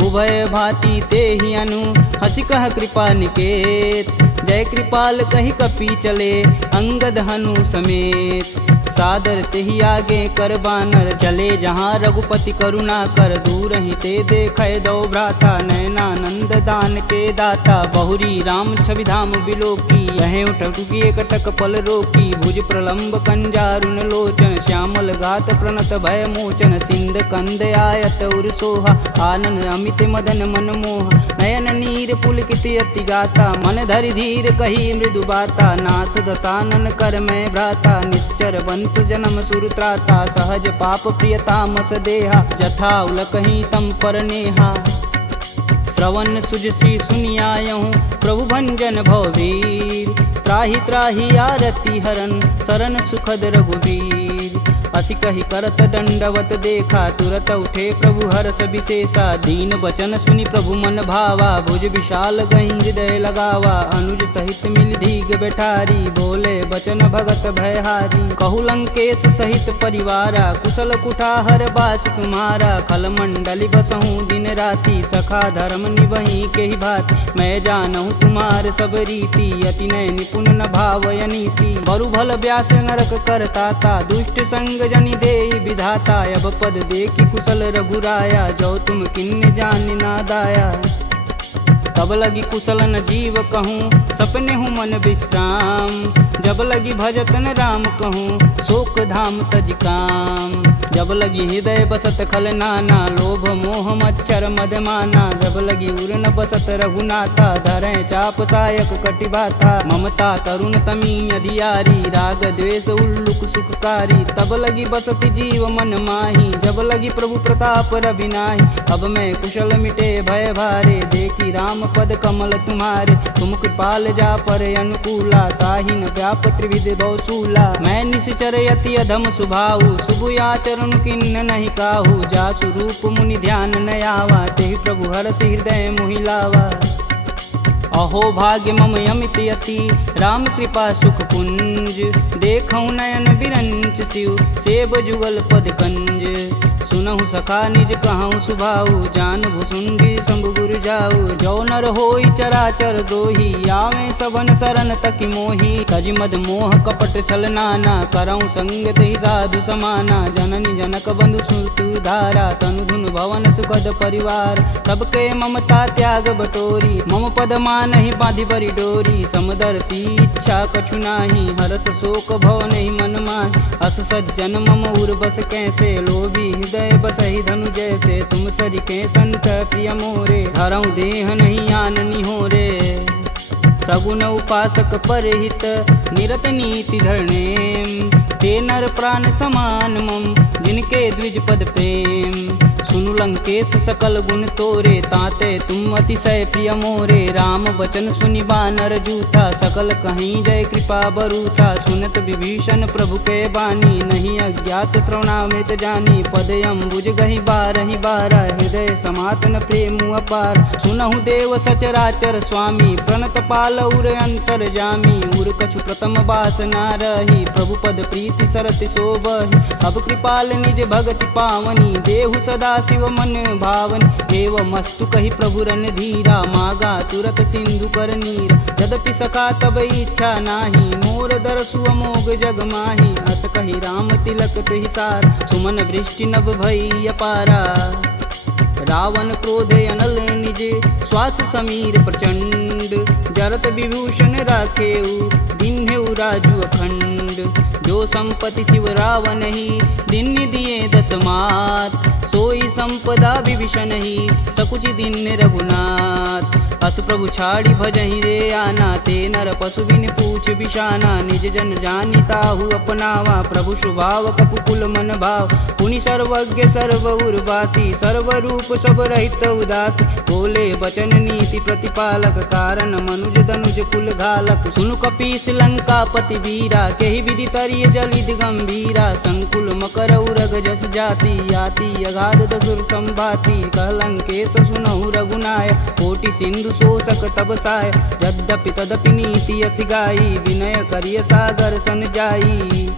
उभय भांति ते ही अनु हसी कह कृपा निकेत। जय कृपाल कही कपी चले अंगद हनु समेत। सादर तेहि आगे कर बानर चले जहाँ रघुपति करुणा कर। दूर ही ते देखै दो भ्राता नयनानंद दान के दाता। बहुरी राम छवि धाम बिलोकी यहें उठुकी एकटक पल रोकी। भुज प्रलंब कंजारुन लोचन श्यामल गात प्रणत भय मोचन। सिंध कंद आयत उर सोहा आनन अमित मदन मन मोह। नयन नीर पुलकित अति गाता मन धरि धीर कही मृदु बाता। नाथ दसानन कर मैं भ्राता निश्चर वंश जन्म सुरत्राता। सहज पाप प्रियता मस देहा जथा उलकहीं तम पर नेहा। श्रवण सुजसी सुनियायहूँ प्रभु भंजन भववीर। त्राहि त्राहि आरती हरन शरण सुखद रघुवीर। असी कही करत दंडवत देखा तुरत उठे प्रभु हर्ष विशेषा। दीन बचन सुनि प्रभु मन भावा भुज विशाल गही हृदय लगावा। अनुज सहित मिल धीग बैठारी बोले बचन भगत भयहारी। कहु लंकेश सहित परिवारा कुशल कुठाहर बास तुम्हारा। खल मंडली बसहूँ दिन राति सखा धर्म निबही के ही भात। मैं जानहूँ तुम्हार सब रीति अति नय निपुण न भावय नीति। बरु भल व्यास नरक करताता दुष्ट संग जनि देई विधाता। अब पद देखी कुशल रघुराया जो तुम किन्ने जान ना दाया। तब लगी कुशल न जीव कहूँ सपने हूँ मन विश्राम। जब लगी भजतन राम कहूँ शोक धाम तज काम। जब लगी हृदय बसत खल नाना लोभ मोह मच्छर मदमाना। जब लगी उर न बसत रघुनाथा धरें चाप सायक कटिबाथा। ममता तरुण तमी अधियारी राग द्वेष उल्लुक सुखकारी। तब लगी बसत जीव मन माही जब लगी प्रभु प्रताप रविनाही। अब मैं कुशल मिटे भय भारे देखी राम पद कमल तुम्हारे। तुम कृपाल जा पर अनुकूला ताहि न व्याप त्रिविध बहुसूला। मैं निश्चर यति अधम सुभाऊ शुभ आचरण किन्न नहीं काहू। जासु रूप मुनि ध्यान न आवा तेहि प्रभु हरसि हृदय मोहि लावा। अहो भाग्य मम अमित यति राम कृपा सुख पुंज। देखऊँ नयन बिरंच शिव सेब जुगल पद कंज। सुनहु सखा निज कहूँ सुभाऊ, जान भुसुंडी शंभु गुरु जाऊ। जो नर होई चराचर दोही, आवे सबन शरण तकी मोही। तज मद मोह कपट छल नाना, करऊँ संग तेहि साधु समाना। जननी जनक बंधु सुत धारा, तनु धुन भवन सुखद परिवार। सबके ममता त्याग बटोरी, मम पद मानहि बांधि बरी डोरी। समदर्शी इच्छा कछु नाही, हरस शोक भव नहीं मन माहि। अस सज्जन मम उर बस कैसे, लोभी हृदय बसहि धनु जैसे। तुम सरिके संत प्रिय मोरे, धरऊँ देह नहीं आननी हो रे। सगुन उपासक परहित, निरत नीति धरणे। ते नर प्राण समान मम, जिनके द्विज पद प्रेम। सुनु लंकेश सकल गुण तोरे, ताते तुम अतिशय प्रिय मोरे। राम बचन सुनि बानर जूठा, सकल कहीं जय कृपा बरूठा। सुनत विभीषण प्रभु के बानी, नहीं अज्ञात श्रवणामृत जानी। पद अम्बुज गहि बारहि बारा, हृदय समातन प्रेम अपार। सुनहु देव सचराचर स्वामी, प्रणत पाल उर अंतर जामी। उर कछु प्रथम बास ना रही, प्रभु पद प्रीति सरति शोभहि। अब कृपाल निज भगति पावनी, देहु सदा शिव मन भावनी। एवमस्तु कहि प्रभु रन धीरा, मागा तुरत सिंधु कर नीर। यद्यपि सखा तब इच्छा नाही, मोर दरसु अमोघ जग माही। अस कहि राम तिलक तुहि सार, सुमन वृष्टि नभ भई अपारा। रावण क्रोधे अनल निज, श्वास समीर प्रचंड। जरत विभूषण राखेऊ, दीन्हेउ राजु अखंड। जो संपत्ति शिव रावण ही, दीन्हि दिए दस मात। सोई संपदा विभीषण ही, सकुच दीन्ह रघुनाथ। अस प्रभु छाड़ी भजहि रे आना, ते नर पशु बिन पूछ बिशाना। निज जन जानि ताहु अपनावा, प्रभु स्वभाव कपुकुल मन भाव। पुनि सर्वज्ञ सर्व उर्वासी, सर्व रूप सब रहित उदासी। बोले बचन नीति प्रतिपालक, कारण मनुज धनुज कुल घालक। सुनु कपीस लंकापति वीरा, केहि विधि तरिय जलिद गंभीरा। संकुल मकर उरग जस जाति, याति अगाध दसुर संभाति। कहलंकेश सुनहु रघुनाय, कोटि सिंधु शोषक तब साय। यद्यपि तदपि नीति यस गाई, विनय करिय सागर सन जाई।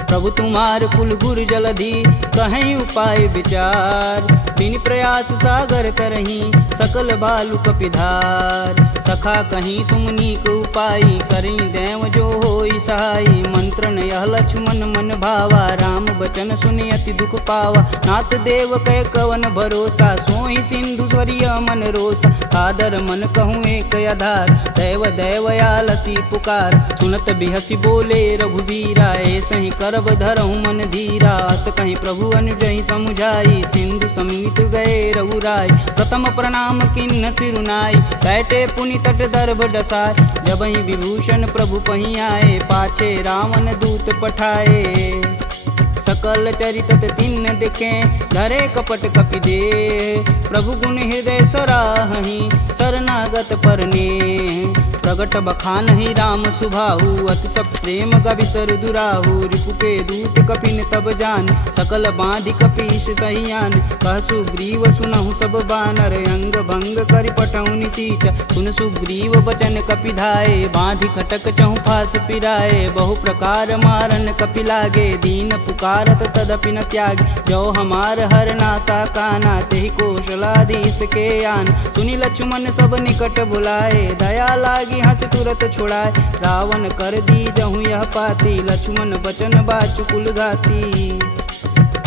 प्रभु तुम्हार कुल गुर जलधि, कहीं उपाय विचार। बिन प्रयास सागर तरही, सकल भालु कपिधार। सखा कहीं तुम नीक उपाय, करी देव जो होई सहाई। मंत्रन यह लक्ष्मण मन भावा, राम बचन सुनि अति दुख पावा। नाथ देव कै कवन भरोसा, सोहि सिंधु स्वरिय मन रोसा। सादर मन कहूँ एक आधार, दैव दैवयालसी पुकार। सुनत बिहसी बोले रघुबीरा, ऐसहि करब धरहु मन धीरा। अस कहीं प्रभु अनुजहि समुझाई, सिंधु समीत गए रघुराय। प्रथम प्रणाम किन्न सिरुनाई, बैठे पुनि तट दर्भ डसाय। जबहि विभूषण प्रभु पहीं आए, पाछे रावण दूत पठाए। सकल चरित तिन्न दिखे, धरे कपट कपि दे। प्रभु गुण हृदय सराहहि, शरणागत परने। प्रगट बखानहि राम सुभाहु, अति सब प्रेम गविसर दुराहु। रिपु के दूत कपिन तब जान, सकल बांधि कपीश तहियान। कह सुग्रीव सुनहु सब बानर, अंग भंग करि पठौं निसीच। सुन सुग्रीव बचन कपि धाये, बांधि खटक चहु फास पिराए। बहु प्रकार मारन कपि लागे, दीन पुकारत तदपि न त्याग। जो हमार हर नासा काना, तेहि कौशलाधीश के आन। सुनि लक्ष्मण सब निकट बुलाए, दया लागी हंस तुरत छुड़ाए। रावण कर दी जहूँ यह पाती, लक्ष्मण बचन बाचुकुल घाती।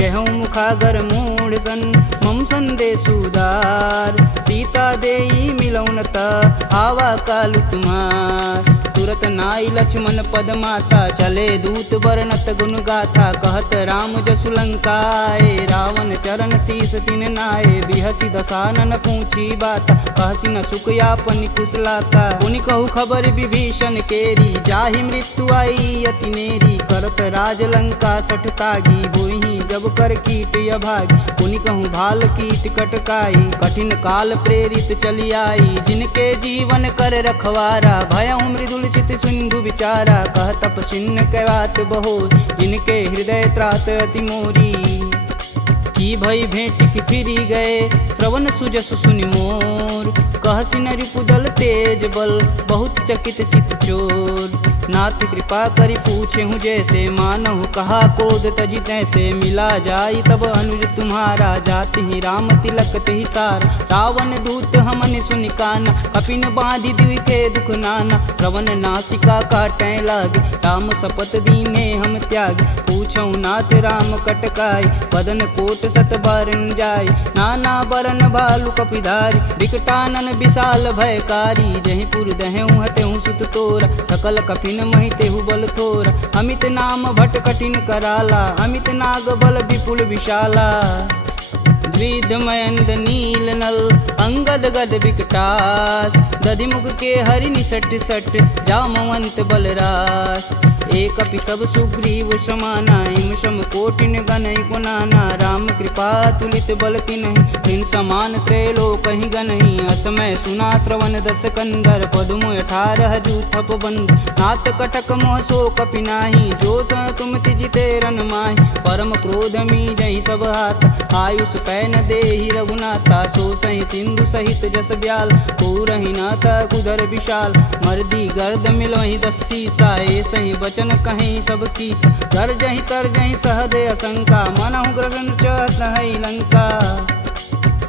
कहूँ मुखागर मूढ़ सन, मम संदेश उदार। सीता देई मिलौनता, आवा कालु तुम्हार। तुरत नाई लक्ष्मण पद माता, चले दूत बरनत गुण गाथा। कहत राम जसु लंकाए, रावण चरण शीस तिन नाये। बिहसी दसानन पूछी बाता, कहसी न सुख यापन कुशलाता। पुनि कहु खबर विभीषण केरी, जाहि मृत्यु आई अति नेरी। करत राज लंका सठ तागी, बोहि जब कर कीट अभागी। पुनि कहूँ भाल कीट कटकाई, कठिन काल प्रेरित चली आई। जिनके जीवन कर रखवारा, भयउ मृदुल चित सिंधु विचारा। कह तपसिन्न कैवात बहो, जिनके हृदय त्रात अति मोरी। की भई भेंट की फिरी गए, श्रवण सुजस सुनि मोर। मोर। कहसी न रिपुदल तेज बल बहुत चकित चित चोर। नाथ कृपा करी पूछे हूँ जैसे मानहु कहा कोद तजी तैसे। मिला जाई तब अनुज तुम्हारा जाति ही राम तिलक ही सारा। रावण दूत हमन सुनि काना कपिन बांधि दिव्य के दुख नाना। श्रवण नासिका काटै लागे राम शपथ दीने हम त्याग। पूछौ नाथ राम कटकाई बदन कोट सत बारन जाय। नाना बरन भालु कपिधारी विकटानन विशाल भयकारी। जहि पुर दहु हतेहु सुत तोरा सकल कपिन महितेहु बल थोरा। अमित नाम भट कठिन कराला अमित नाग बल विपुल विशाला। द्विध मयंद नील नल अंगद गद विकटास। दधिमुख के हरि निसट सट जामवंत बलरास। एक अपि सब सुग्रीव समाना इम सम कोटिन गनई गुनाना। राम कृपा तुलित बल तिन्हि तिन समान त्रैलोक ही गनहि। असमय सुना श्रवण दस कंदर पदुम 18 जूथप बंद। नाथ कटक मोह सो कपि नाही जो स तुम तिजिते रन माहि। परम क्रोध मी जहि सब हाथ आयुष पैन देहि रघुनाथा। सो सहि सिंधु सहित जस ब्याल पूरहि नाथा कुधर विशाल। मर्दी गर्द मिलोहि 10 सीसा ए सही बचन कहीं सब कीस। गर्जहि तरजहि सहदे असंका मनहु ग्रसन चहत है लंका।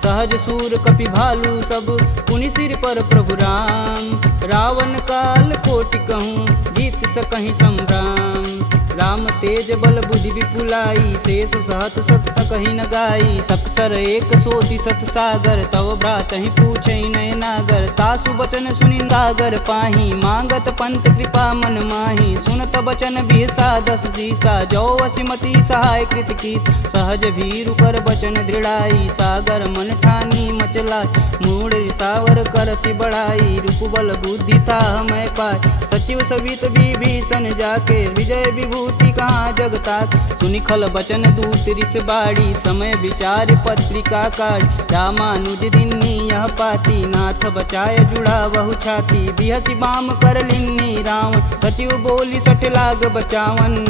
सहज सूर कपि भालू सब पुनि सिर पर प्रभु राम। रावण काल कोटि कहूँ जीत सकहि संग्राम। राम तेज बल बुद्धि विपुलाई शेष सहत सत सकहि न गाई। सकसर एक सोति सत सागर तव भ्रात ही पूछै नय नागर। तासु बचन सुनि सागर पाही मांगत पंत कृपा मन माही। सुनत बचन बिहसा 10 सीसा जो वसिमती सहाय कृत कीस। सहज भीरु कर बचन दृढ़ाई सागर मन ठानी मचला। मूढ़ सावर करसि बढ़ाई रूप बल बुद्धि था मैं पाय। सचिव सवित विभीषण जाके विजय विभूति कहाँ जगता। सुनिखल बचन दूत ऋष बाड़ी समय विचार पत्रिका काढ़। रामानुज दिन्नी यह पाती नाथ बचाय जुड़ा बहु छाती। बिहसी बाम कर लिन्नी रावण सचिव बोली सट लाग बचावन।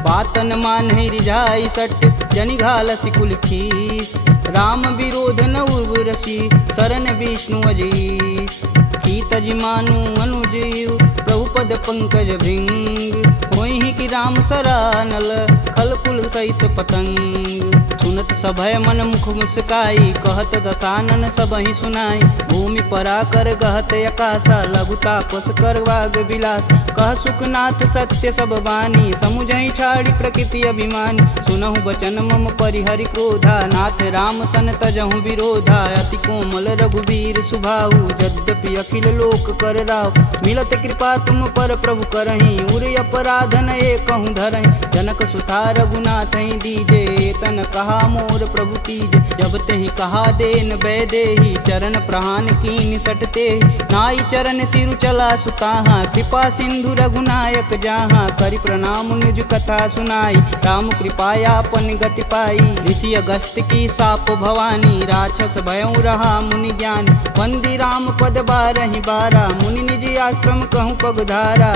बातन मान रिझाई सट जनि घालसी कुल खीस। राम विरोध न उर्वरसी शरण विष्णु अजीस। की तज मानु अनुजीव प्रभु पद पंकज भृंग। होहि कि राम सरानल खल कुल सहित पतंग। सुनत सभय मन मुख मुस्काई कहत दसानन सबहि सुनाई। भूमि परा कर गहत आकाशा लघु तापस कर वाग विलास। कह सुखनाथ सत्य सब बानी समुझहि छाड़ी प्रकृति अभिमानी। सुनहु बचन मम परिहरि क्रोधा नाथ राम सन तजहु विरोधा। अति कोमल रघुवीर सुभाहु यद्यपि अखिल लोक कर राव। मिलत कृपा तुम पर प्रभु करहि उर अपराधन एकहु धरहि। जनक सुता रघुनाथ दीजे तन कहा मोर प्रभु तीज। जब तेहि कहा देन बैदेही चरण प्रहान कीन सटते। नाई चरण सिरु चला सुताहा कृपा सिंधु रघुनायक जहाँ। करि प्रणाम निज कथा सुनाई राम कृपायापन गति पाई। ऋषि अगस्त की साप भवानी राक्षस भयउ रहा मुनि ज्ञान। वंदी राम पद 12 मुनि निज आश्रम कहूँ पगधारा।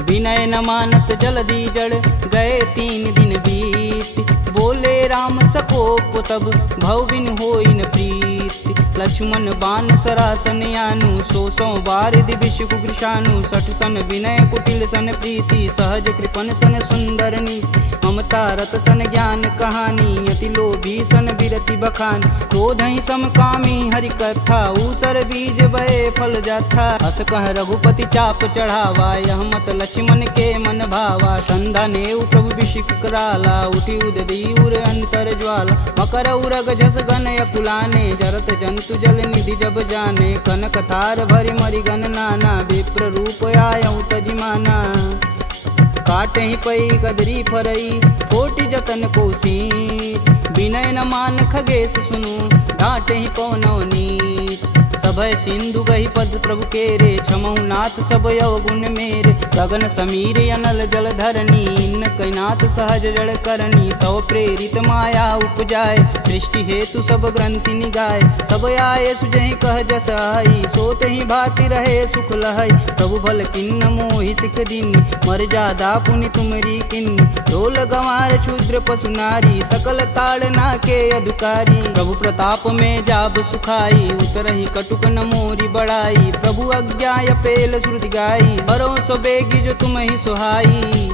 विनय न मानत जलधि जड़ गए 3 दिन बीत। बोले राम सकोप तब भव बिन होई न प्रीत। लक्ष्मण बाण सरासन यानु 100 बार दिविश कुकृशानु। 60 सन विनय कुटिल सन प्रीति सहज कृपन सन सुंदर नीति। ममता रत सन ज्ञान कहानी अति लोभी सन विरति बखान। क्रोधहि समकामी हरि कथा ऊसर बीज भय फल जाथा। अस कह रघुपति चाप चढ़ावा यह मत लक्ष्मण के मन भावा। संधा नेउ प्रभु विषिक कराला उठी उददी उर अंतर ज्वाला। मकर उरग झस गन अकुलाने जरत जंतु जल निधि जब जाने। कनक थार भरि मरि गन नाना विप्र रूप आयउ तजिमाना। काटे ही पई कदरी फरई कोटि जतन कोसी। विनय न मान खगेश सुनु डांटे ही पौनो नीच। प्रभय सिंधु गही पद प्रभु केरे, क्षमहु नाथ सब अवगुण मेरे। गगन समीर अनल जल धरनी, इन कैनाथ सहज जड़ करनी। तव प्रेरित माया उपजाय, सृष्टि हेतु सब ग्रंथि निगाय। सब आए सुजहि कह जस आई, सोत ही भाति रहे सुख लहई। प्रभु भल किन्न मोहि सिख दीनी, मर्यादा पुनि तुमरी किन्नी। ढोल गंवार क्षुद्र पशु नारी, सकल ताड़ना के अधिकारी। प्रभु प्रताप में जाब सुखाई, उतरहि कटुक न मोरी बड़ाई। प्रभु आज्ञा पेल श्रुति गाई, बरो सो बेगी जो तुम ही सुहाई।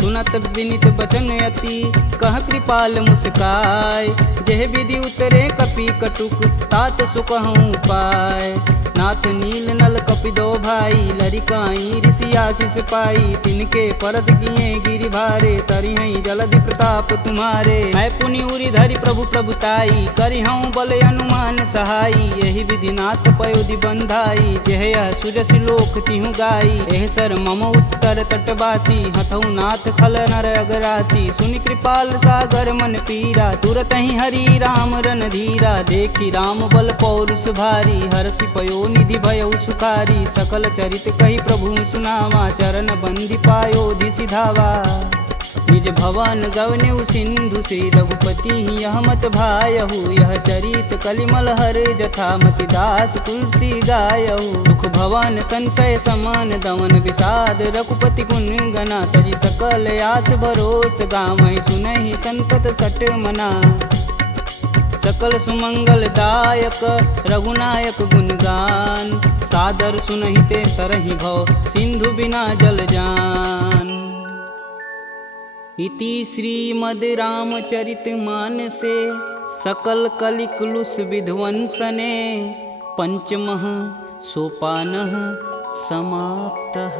सुनत विनित बचन अति, कह कृपाल मुस्काय। जेह विधि उतरे कपि कटुक, तात सुकहूँ पाय। नाथ नील नल कपि दो भाई, लरिकाई ऋषि आशीष पाई। तिनके परस किए गिरि भारे, तरिहै जलधि प्रताप तुम्हारे। मैं पुनि उरि धरि प्रभु प्रभुताई, करिहऊँ बल अनुमान सहाई। यही विधि नाथ पयोधि बंधाई, जेह यह सुजस लोक तिहु गाई। एह सर मम उत्तर तटवासी, हथऊ नाथ खल नर अगरासी। सुनि कृपाल सागर मन पीरा, तुरत ही हरि राम रन धीरा। देखी राम बल पौरुष भारी, हरषि पयो निधि भयउ सुखारी। सकल चरित कही प्रभु सुनावा, चरण बंधि पायोधि सिधावा। निज भवन गवनेउ सिंधु से, रघुपति यह मत भायहु। यह चरित कलिमल हर जथा, मति दास तुलसी गायहु। दुख भवन संशय समान, दमन विषाद रघुपति गुण गना। तजि सकल आस भरोस, गावहि सुनहि संतत सट मना। सकल सुमंगल दायक रघुनायक गुणगान, सादर सुनहि ते तरहि भव, सिंधु बिना जल जान। इति श्रीमद् रामचरित मानसे, सकल कलिकुलुष विध्वंसने। पंचमः सोपानः समाप्तः।